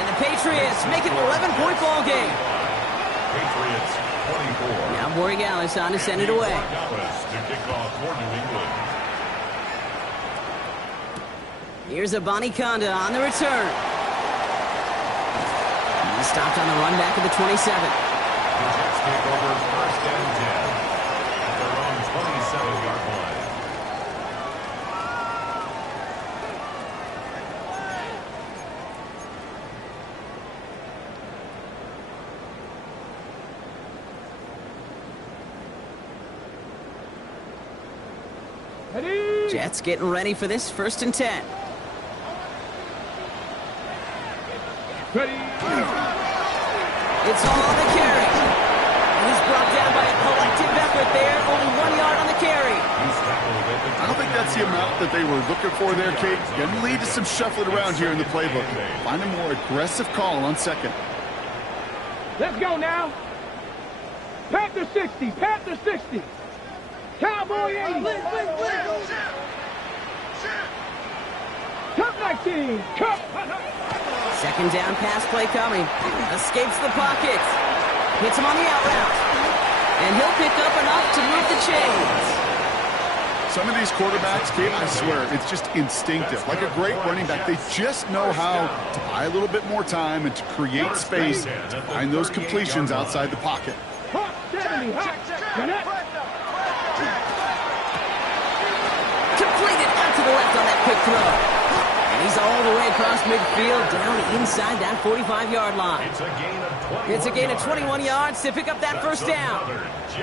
And the Patriots make it an 11-point ball game. Patriots 24. Now Borregales on to send it away. Borregales to kick off for New England. Here's a Conda on the return. He stopped on the run back of the 27. The Jets take over first and 10 at their own 27-yard line. Ready? Jets getting ready for this first and 10. Ready? It's all on the carry. And he's brought down by a collective effort there. Only 1 yard on the carry. He's tackled at the I don't think that's the amount that they were looking for there, Kate. Going to lead to some shuffling around here in the playbook. Find a more aggressive call on second. Let's go now. Panther 60. Panther 60. Cowboy 80. Cup 19. Cup. Second down pass play coming. Escapes the pocket. Hits him on the out route. And he'll pick up enough to move the chains. Some of these quarterbacks, Kate, I swear, it's just instinctive. Like a great running back, they just know how to buy a little bit more time and to create space to find those completions outside the pocket. Hot 70. Hot. Connect. Completed out to the left on that quick throw. And he's all the way across midfield, down inside that 45-yard line. It's a gain of 21 It's a gain of 21 yards to pick up that first down.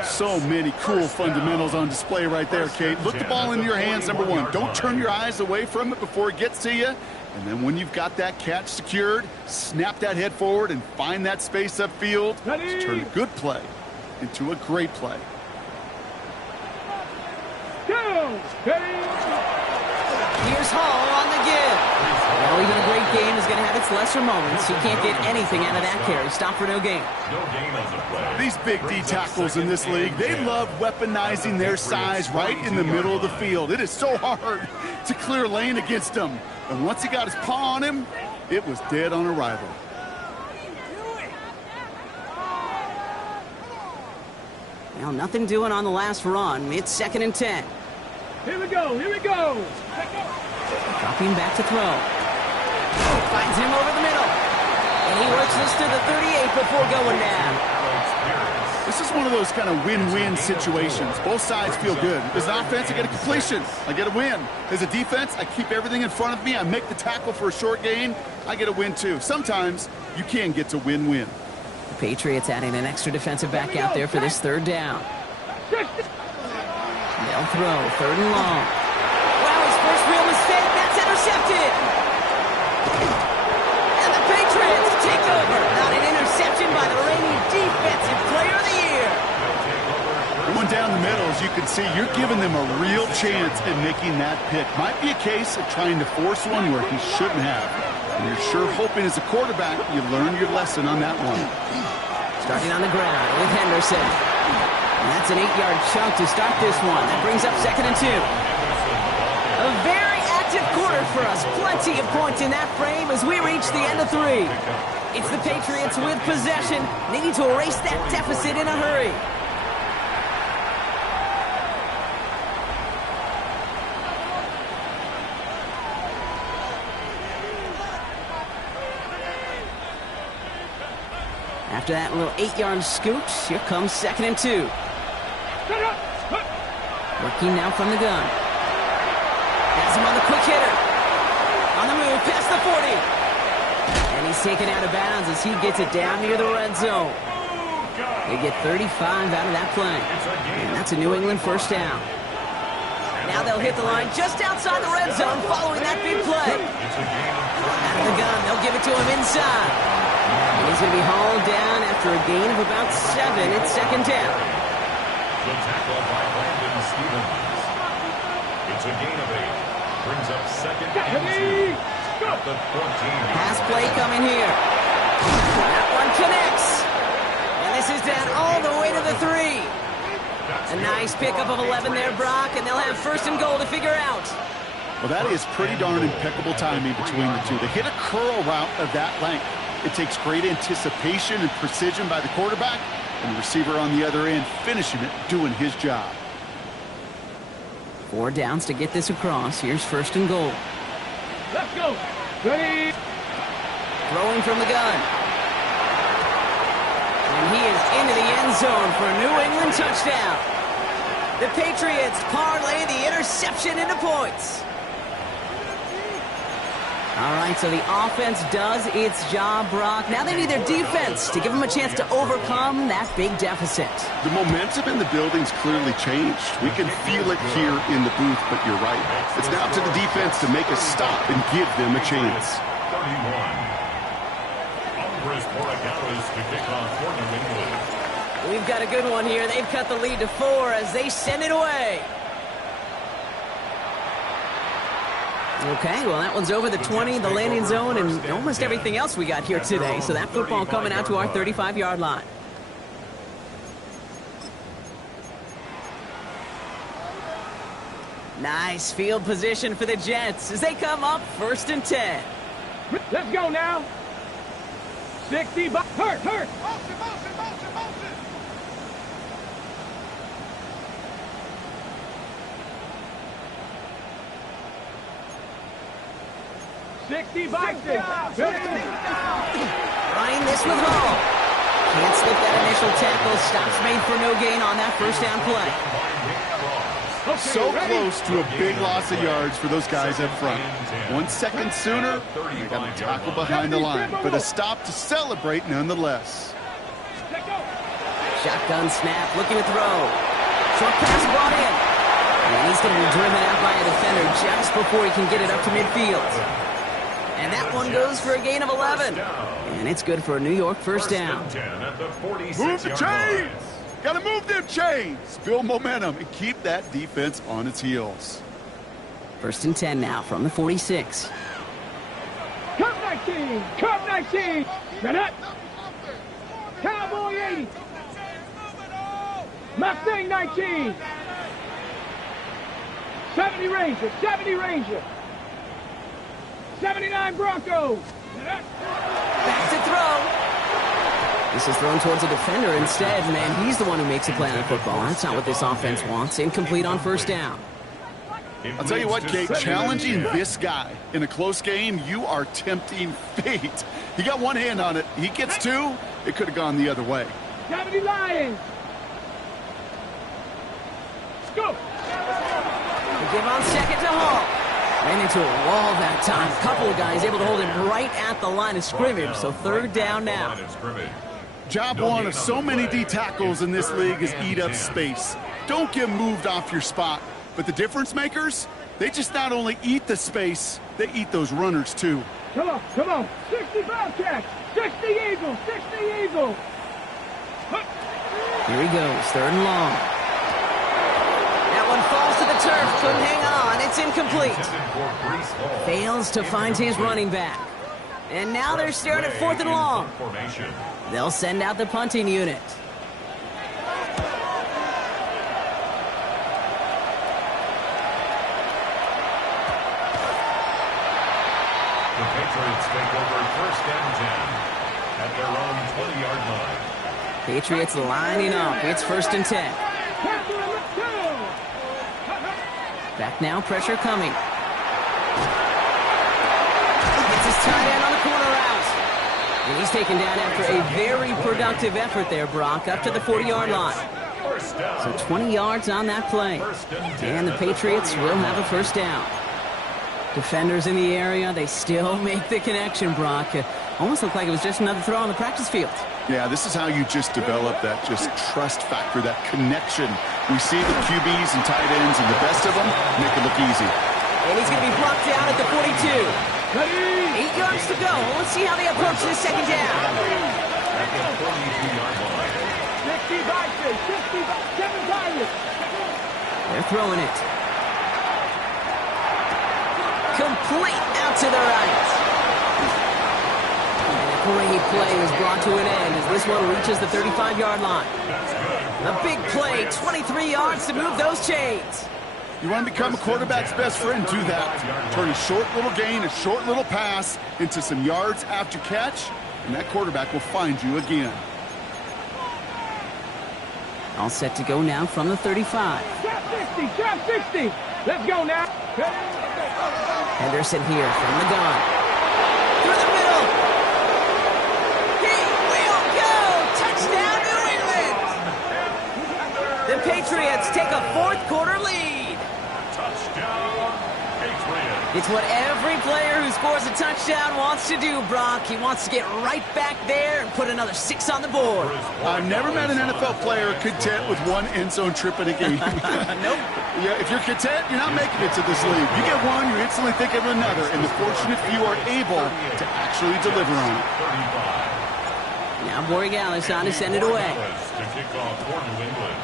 So many cool fundamentals on display right there, Kate. Look the ball into your hands, number one. Don't turn your eyes away from it before it gets to you. And then when you've got that catch secured, snap that head forward and find that space upfield to turn a good play into a great play. Go. Ready? Here's Hall on the give. Well, even a great game is going to have its lesser moments. He can't get anything out of that carry. Stop for no gain. No gain on the play. These big D tackles in this league, they love weaponizing their size right in the middle of the field. It is so hard to clear lane against them. And once he got his paw on him, it was dead on arrival. Well, nothing doing on the last run. It's second and 10. Here we go. Here we go. Dropping back to throw. Finds him over the middle. And he works this to the 38 before going down. This is one of those kind of win-win situations. Both sides feel good. As an offense, I get a completion. I get a win. As a defense, I keep everything in front of me. I make the tackle for a short gain. I get a win, too. Sometimes you can get to win-win. The Patriots adding an extra defensive back out there for this third down. They'll throw, third and long. Wow, his first real mistake. That's intercepted. And the Patriots take over. Not an interception by the reigning defensive player of the year. Going down the middle, as you can see, you're giving them a real chance at making that pick. Might be a case of trying to force one where he shouldn't have. And you're sure hoping as a quarterback you learn your lesson on that one. Starting on the ground with Henderson. And that's an 8-yard chunk to start this one. That brings up 2nd and 2. A very active quarter for us. Plenty of points in that frame as we reach the end of 3. It's the Patriots with possession, needing to erase that deficit in a hurry. After that little 8-yard scoot, here comes 2nd and 2. Working now from the gun. Has him on the quick hitter. On the move, past the 40. And he's taken out of bounds as he gets it down near the red zone. They get 35 out of that play. And that's a New England first down. Now they'll hit the line just outside the red zone following that big play. Out of the gun, they'll give it to him inside. And he's going to be hauled down after a gain of about 7. It's 2nd down. The tackle by Brandon Stevens. It's a gain of 8. Brings up 2nd and 2. At the 14. Pass play coming here. That one connects. And this is down all the way to the 3. A nice pickup of 11 there, Brock, and they'll have 1st and goal to figure out. Well, that is pretty darn impeccable timing between the two. To hit a curl route of that length, it takes great anticipation and precision by the quarterback, and the receiver on the other end finishing it, doing his job. 4 downs to get this across. Here's 1st and goal. Let's go. Ready. Throwing from the gun. And he is into the end zone for a New England touchdown. The Patriots parlay the interception into points. All right, so the offense does its job, Brock. Now they need their defense to give them a chance to overcome that big deficit. The momentum in the building's clearly changed. We can feel it here in the booth, but you're right. It's now to the defense to make a stop and give them a chance. 31. Hombres por Agaves to kick off for New England. We've got a good one here. They've cut the lead to 4 as they send it away. Okay, well, that one's over the 20, the landing zone, and almost everything else we got here today. So that football coming out to our 35-yard line. Nice field position for the Jets as they come up 1st and 10. Let's go now. 60. Hurt. Motion. 60 boxes. Ryan this with Hall. Can't slip that initial tackle. Stops made for no gain on that 1st down play. Okay, So ready? close to a big loss of yards for those guys up front. 1 second sooner, they got a tackle behind the line, but a stop to celebrate nonetheless. Let go. Shotgun snap, looking to throw. Short pass brought in. And he's going to be driven out by a defender just before he can get it up to midfield. And that one goes for a gain of 11. And it's good for a New York first down. Move the chains! Got to move them chains! Build momentum and keep that defense on its heels. 1st and 10 now from the 46. Curve 19. Curve 19. Set up. Cowboy 80. Mustang 19. 70 Ranger. 70 Ranger. 79 Broncos. Back to throw. This is thrown towards a defender instead, and he's the one who makes a play on football. That's not what this offense wants. Incomplete on 1st down. I'll tell you what, Kate, challenging this guy in a close game, you are tempting fate. He got one hand on it. He gets 2, it could have gone the other way. 70 Lions. Let's go. They give on 2nd to Hall. Ran into a wall that time. A couple of guys able to hold him right at the line of scrimmage, so 3rd down now. Job one of so many D tackles in this league is eat up space. Don't get moved off your spot. But the difference makers, they just not only eat the space, they eat those runners too. Come on. 60 Bobcats. 60 Eagles. 60 Eagles. Here he goes, 3rd and long. That one falls to the turf. Couldn't hang on. It's incomplete. Fails to find his running back. And now they're staring at 4th and long. They'll send out the punting unit. The Patriots take over 1st and 10 at their own 20-yard line. Patriots lining up. It's 1st and 10. Back now, pressure coming. Gets his tight end on the corner route. And he's taken down after a very productive effort there, Brock, up to the 40-yard line. So 20 yards on that play. And the Patriots will have a 1st down. Defenders in the area, they still make the connection, Brock. Almost looked like it was just another throw on the practice field. Yeah, this is how you just develop that just trust factor, that connection. We see the QBs and tight ends, and the best of them make it look easy. And he's going to be brought down at the 42. 8 yards to go. Let's see how they approach this 2nd down. At the 42-yard line. 7 targets. They're throwing it. Complete out to the right. And a great play is brought to an end as this one reaches the 35-yard line. A big play, 23 yards to move those chains. You want to become a quarterback's best friend, do that. Turn a short little gain, a short little pass into some yards after catch, and that quarterback will find you again. All set to go now from the 35. Trap 60. Let's go now. Henderson here from the gun. Through the middle. He will go. Touchdown, New England. The Patriots take a 4th quarter lead. Touchdown, Patriots. It's what every player who scores a touchdown wants to do, Brock. He wants to get right back there and put another 6 on the board. I've never met an NFL player content with one end zone trip in a game. Nope. Yeah, if you're content, you're not making it to this league. You get one, you instantly think of another, and the fortunate few are able to actually deliver on it. 35. Now Borregales on to send it away. To kick off for New England.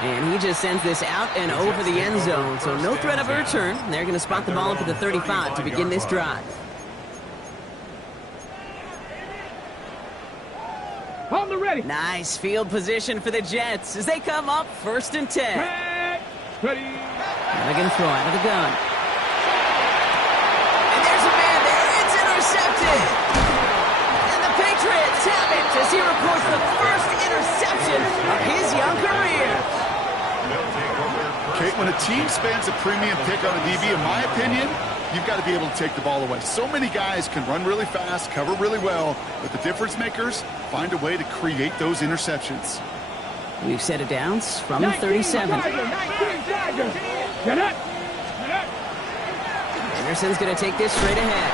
And he just sends this out and over the end zone, so no threat of a return. They're going to spot the ball up at the 35 to begin this drive. On the ready. Nice field position for the Jets as they come up 1st and 10. Ready. Milligan throw out of the gun. And there's a man there. It's intercepted. And the Patriots have it as he records the first interception of his young career. Okay, when a team spends a premium pick on a DB, in my opinion, you've got to be able to take the ball away. So many guys can run really fast, cover really well, but the difference makers find a way to create those interceptions. We've set it downs from the 37. Anderson's going to take this straight ahead.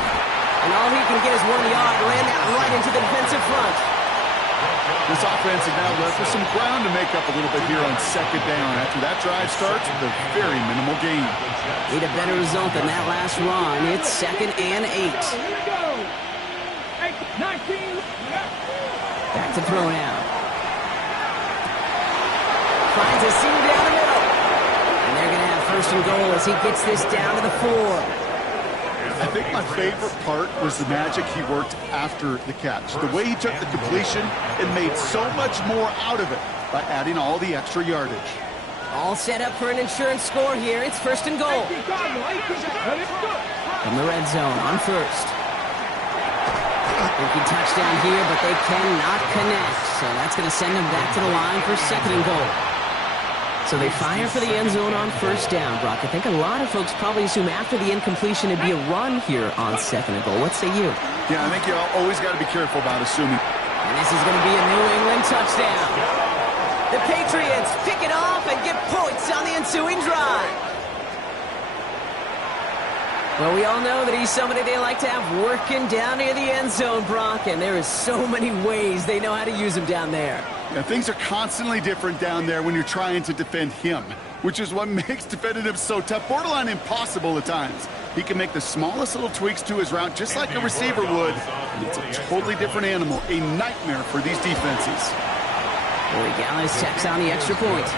And all he can get is 1 yard, land that right into the defensive front. This offense has now left for some ground to make up a little bit here on 2nd down. After that drive starts with a very minimal gain. Need a better result than that last run. It's 2nd and 8. Back to throw now. Finds a seam down the middle. And they're going to have 1st and goal as he gets this down to the 4. I think my favorite part was the magic he worked after the catch. The way he took the completion and made so much more out of it by adding all the extra yardage. All set up for an insurance score here. It's 1st and goal. From the red zone on 1st. Thinking touchdown here, but they cannot connect. So that's going to send them back to the line for 2nd and goal. So they fire for the end zone on 1st down, Brock. I think a lot of folks probably assume after the incompletion it'd be a run here on 2nd and goal. What say you? Yeah, I think you always got to be careful about assuming. And this is going to be a New England touchdown. The Patriots pick it off and get points on the ensuing drive. Well, we all know that he's somebody they like to have working down near the end zone, Brock, and there is so many ways they know how to use him down there. Yeah, things are constantly different down there when you're trying to defend him, which is what makes defending him so tough, borderline impossible at times. He can make the smallest little tweaks to his route just like a receiver would, and it's a totally different animal, a nightmare for these defenses. Borregales tacks on the extra point.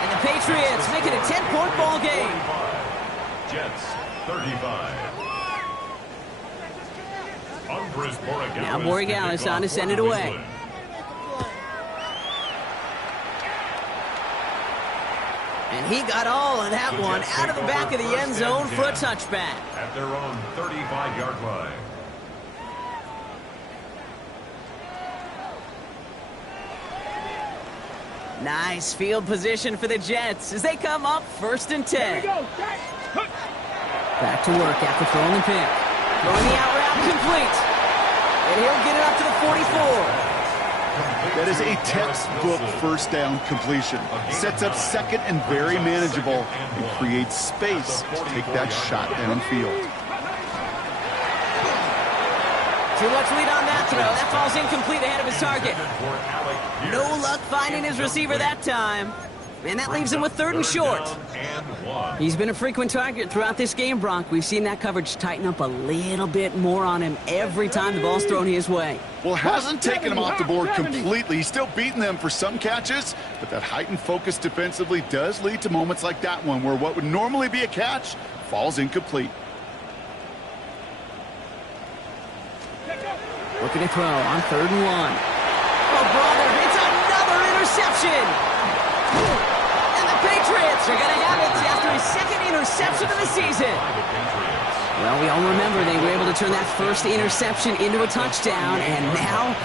And the Patriots make it a 10-point ball game. Jets 35. Now Borregales on to send it away. And he got all of that one out of the back of the end zone for a touchback. At their own 35-yard line. Nice field position for the Jets as they come up 1st and 10. Back to work after throwing the pick. Throwing the out route complete. And he'll get it up to the 44. That is a textbook first down completion. Sets up second and very manageable and creates space to take that shot downfield. Too much lead on that throw. That falls incomplete ahead of his target. No luck finding his receiver that time. And that leaves him with 3rd and short. He's been a frequent target throughout this game, Brock. We've seen that coverage tighten up a little bit more on him every time the ball's thrown his way. Well, hasn't taken him off the board completely. He's still beating them for some catches, but that heightened focus defensively does lead to moments like that one where what would normally be a catch falls incomplete. Looking to throw on 3rd and 1. Oh, brother, it's another interception. And the Patriots are going to have it after his 2nd interception of the season. Well, we all remember they were able to turn that first interception into a touchdown, and now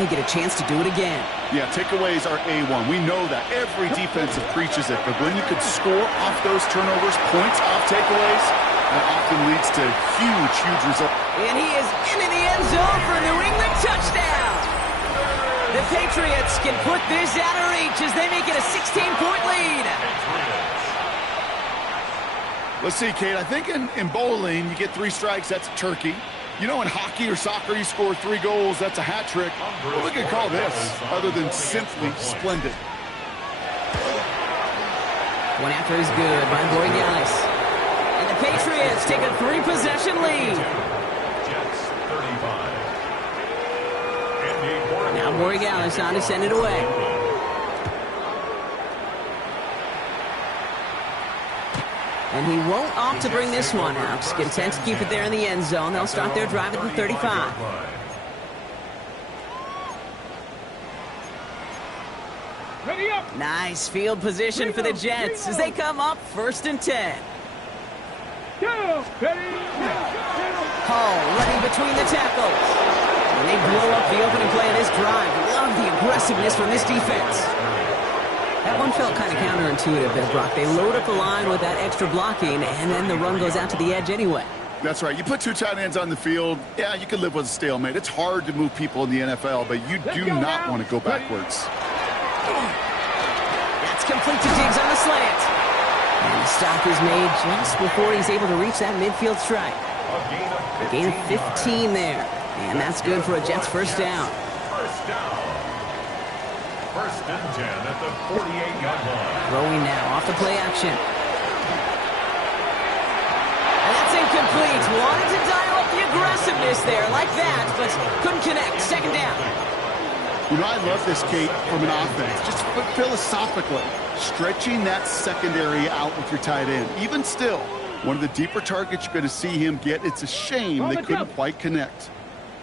they get a chance to do it again. Yeah, takeaways are A1. We know that. Every defensive preaches it, but when you can score off those turnovers, points off takeaways, that often leads to huge results. And he is into the end zone for a New England touchdown. The Patriots can put this out of reach as they make it a 16-point lead. Let's see, Kate. I think in bowling, you get 3 strikes, that's a turkey. You know, in hockey or soccer, you score 3 goals, that's a hat trick. What we could call this, other than simply splendid. One after is good by Borregales. And the Patriots take a 3-possession lead. Jets 35. Now Borregales on to send it away. And he won't opt to bring this one out. Just content to keep it there in the end zone. They'll start their drive at the 35. Ready up. Nice field position for the Jets as they come up 1st and 10. Hall running between the tackles. And they blow up the opening play of this drive. Love the aggressiveness from this defense. That one felt kind of counterintuitive there, Brock. They load up the line with that extra blocking, and then the run goes out to the edge anyway. That's right. You put 2 tight ends on the field, yeah, you can live with a stalemate. It's hard to move people in the NFL, but you do not want to go backwards. That's complete to Diggs on the slant. And the stop is made just before he's able to reach that midfield strike. A gain of 15 there. And that's good for a Jets first down. First down. 1st and 10 at the 48-yard line. Throwing now off the play action. And that's incomplete. Wanted to dial up the aggressiveness there like that, but couldn't connect. 2nd down. You know, I love this, Kate, from an offense. Just philosophically, stretching that secondary out with your tight end. Even still, one of the deeper targets you're going to see him get. It's a shame they couldn't quite connect.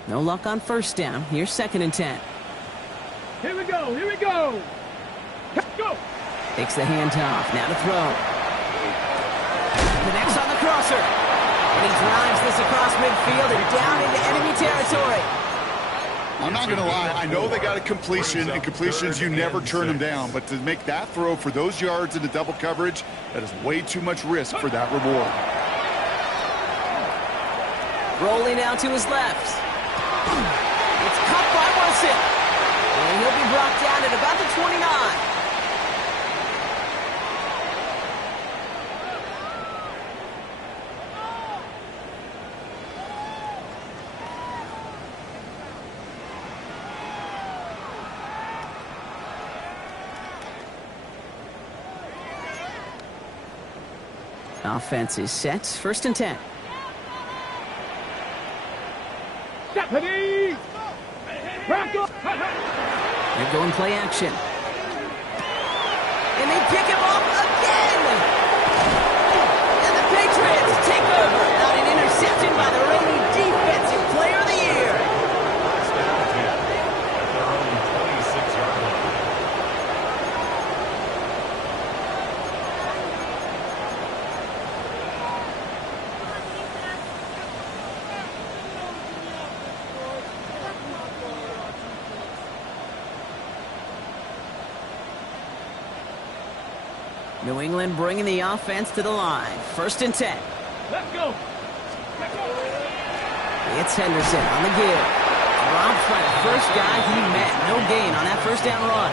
No luck on 1st down. Here's 2nd and 10. Here we go. Here we go. Let's go. Takes the handoff. Now to throw. Connects on the crosser. And he drives this across midfield and down into enemy territory. I'm not going to lie. I know they got a completion, and completions, you never turn them down. But to make that throw for those yards into double coverage, that is way too much risk for that reward. Rolling out to his left. It's caught by Wilson. And he'll be brought down at about the 29. Offense is set. 1st and 10. Stephanie! They're going play action. And they pick him off again! And the Patriots take over by the reigning Defensive Player of the Year. First down 10 at their own 26-yard line. New England bringing the offense to the line. 1st and 10. Let's go. It's Henderson on the give. Dropped by the first guy he met. No gain on that first down run.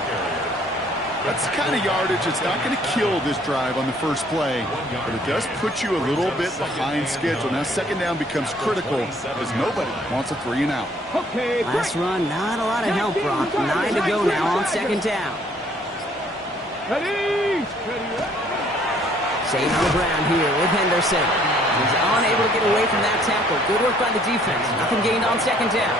That's the kind of yardage it's not going to kill this drive on the first play, but it does put you a little bit behind schedule. Now 2nd down becomes critical because nobody wants a 3 and out. Okay, Last run, not a lot of help, Brock. 9 to go now on 2nd down. Ready. Staying on the ground here with Henderson. He's unable to get away from that tackle. Good work by the defense. Nothing gained on 2nd down.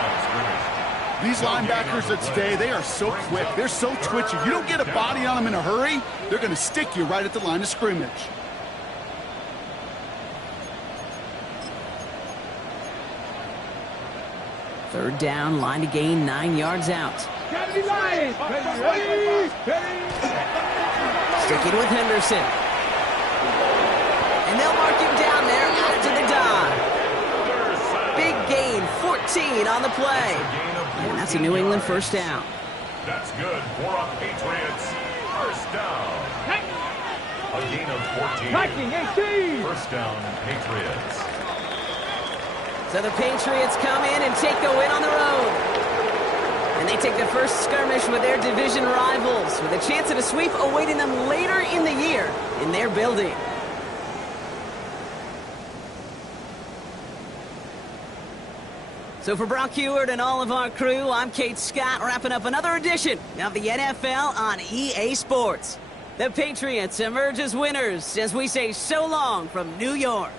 These linebackers of today, they are so quick. They're so twitchy. You don't get a body on them in a hurry, they're going to stick you right at the line of scrimmage. Third down, line to gain 9 yards out. Ready. Ready. Sticking with Henderson. And they'll mark him down there after the dive. Big gain, 14 on the play. And that's a New England 1st down. That's good for a Patriots 1st down. A gain of 14. Tracking 18. 1st down, Patriots. So the Patriots come in and take the win on the road. And they take the first skirmish with their division rivals, with a chance at a sweep awaiting them later in the year in their building. So for Brock Heward and all of our crew, I'm Kate Scott, wrapping up another edition of the NFL on EA Sports. The Patriots emerge as winners as we say so long from New York.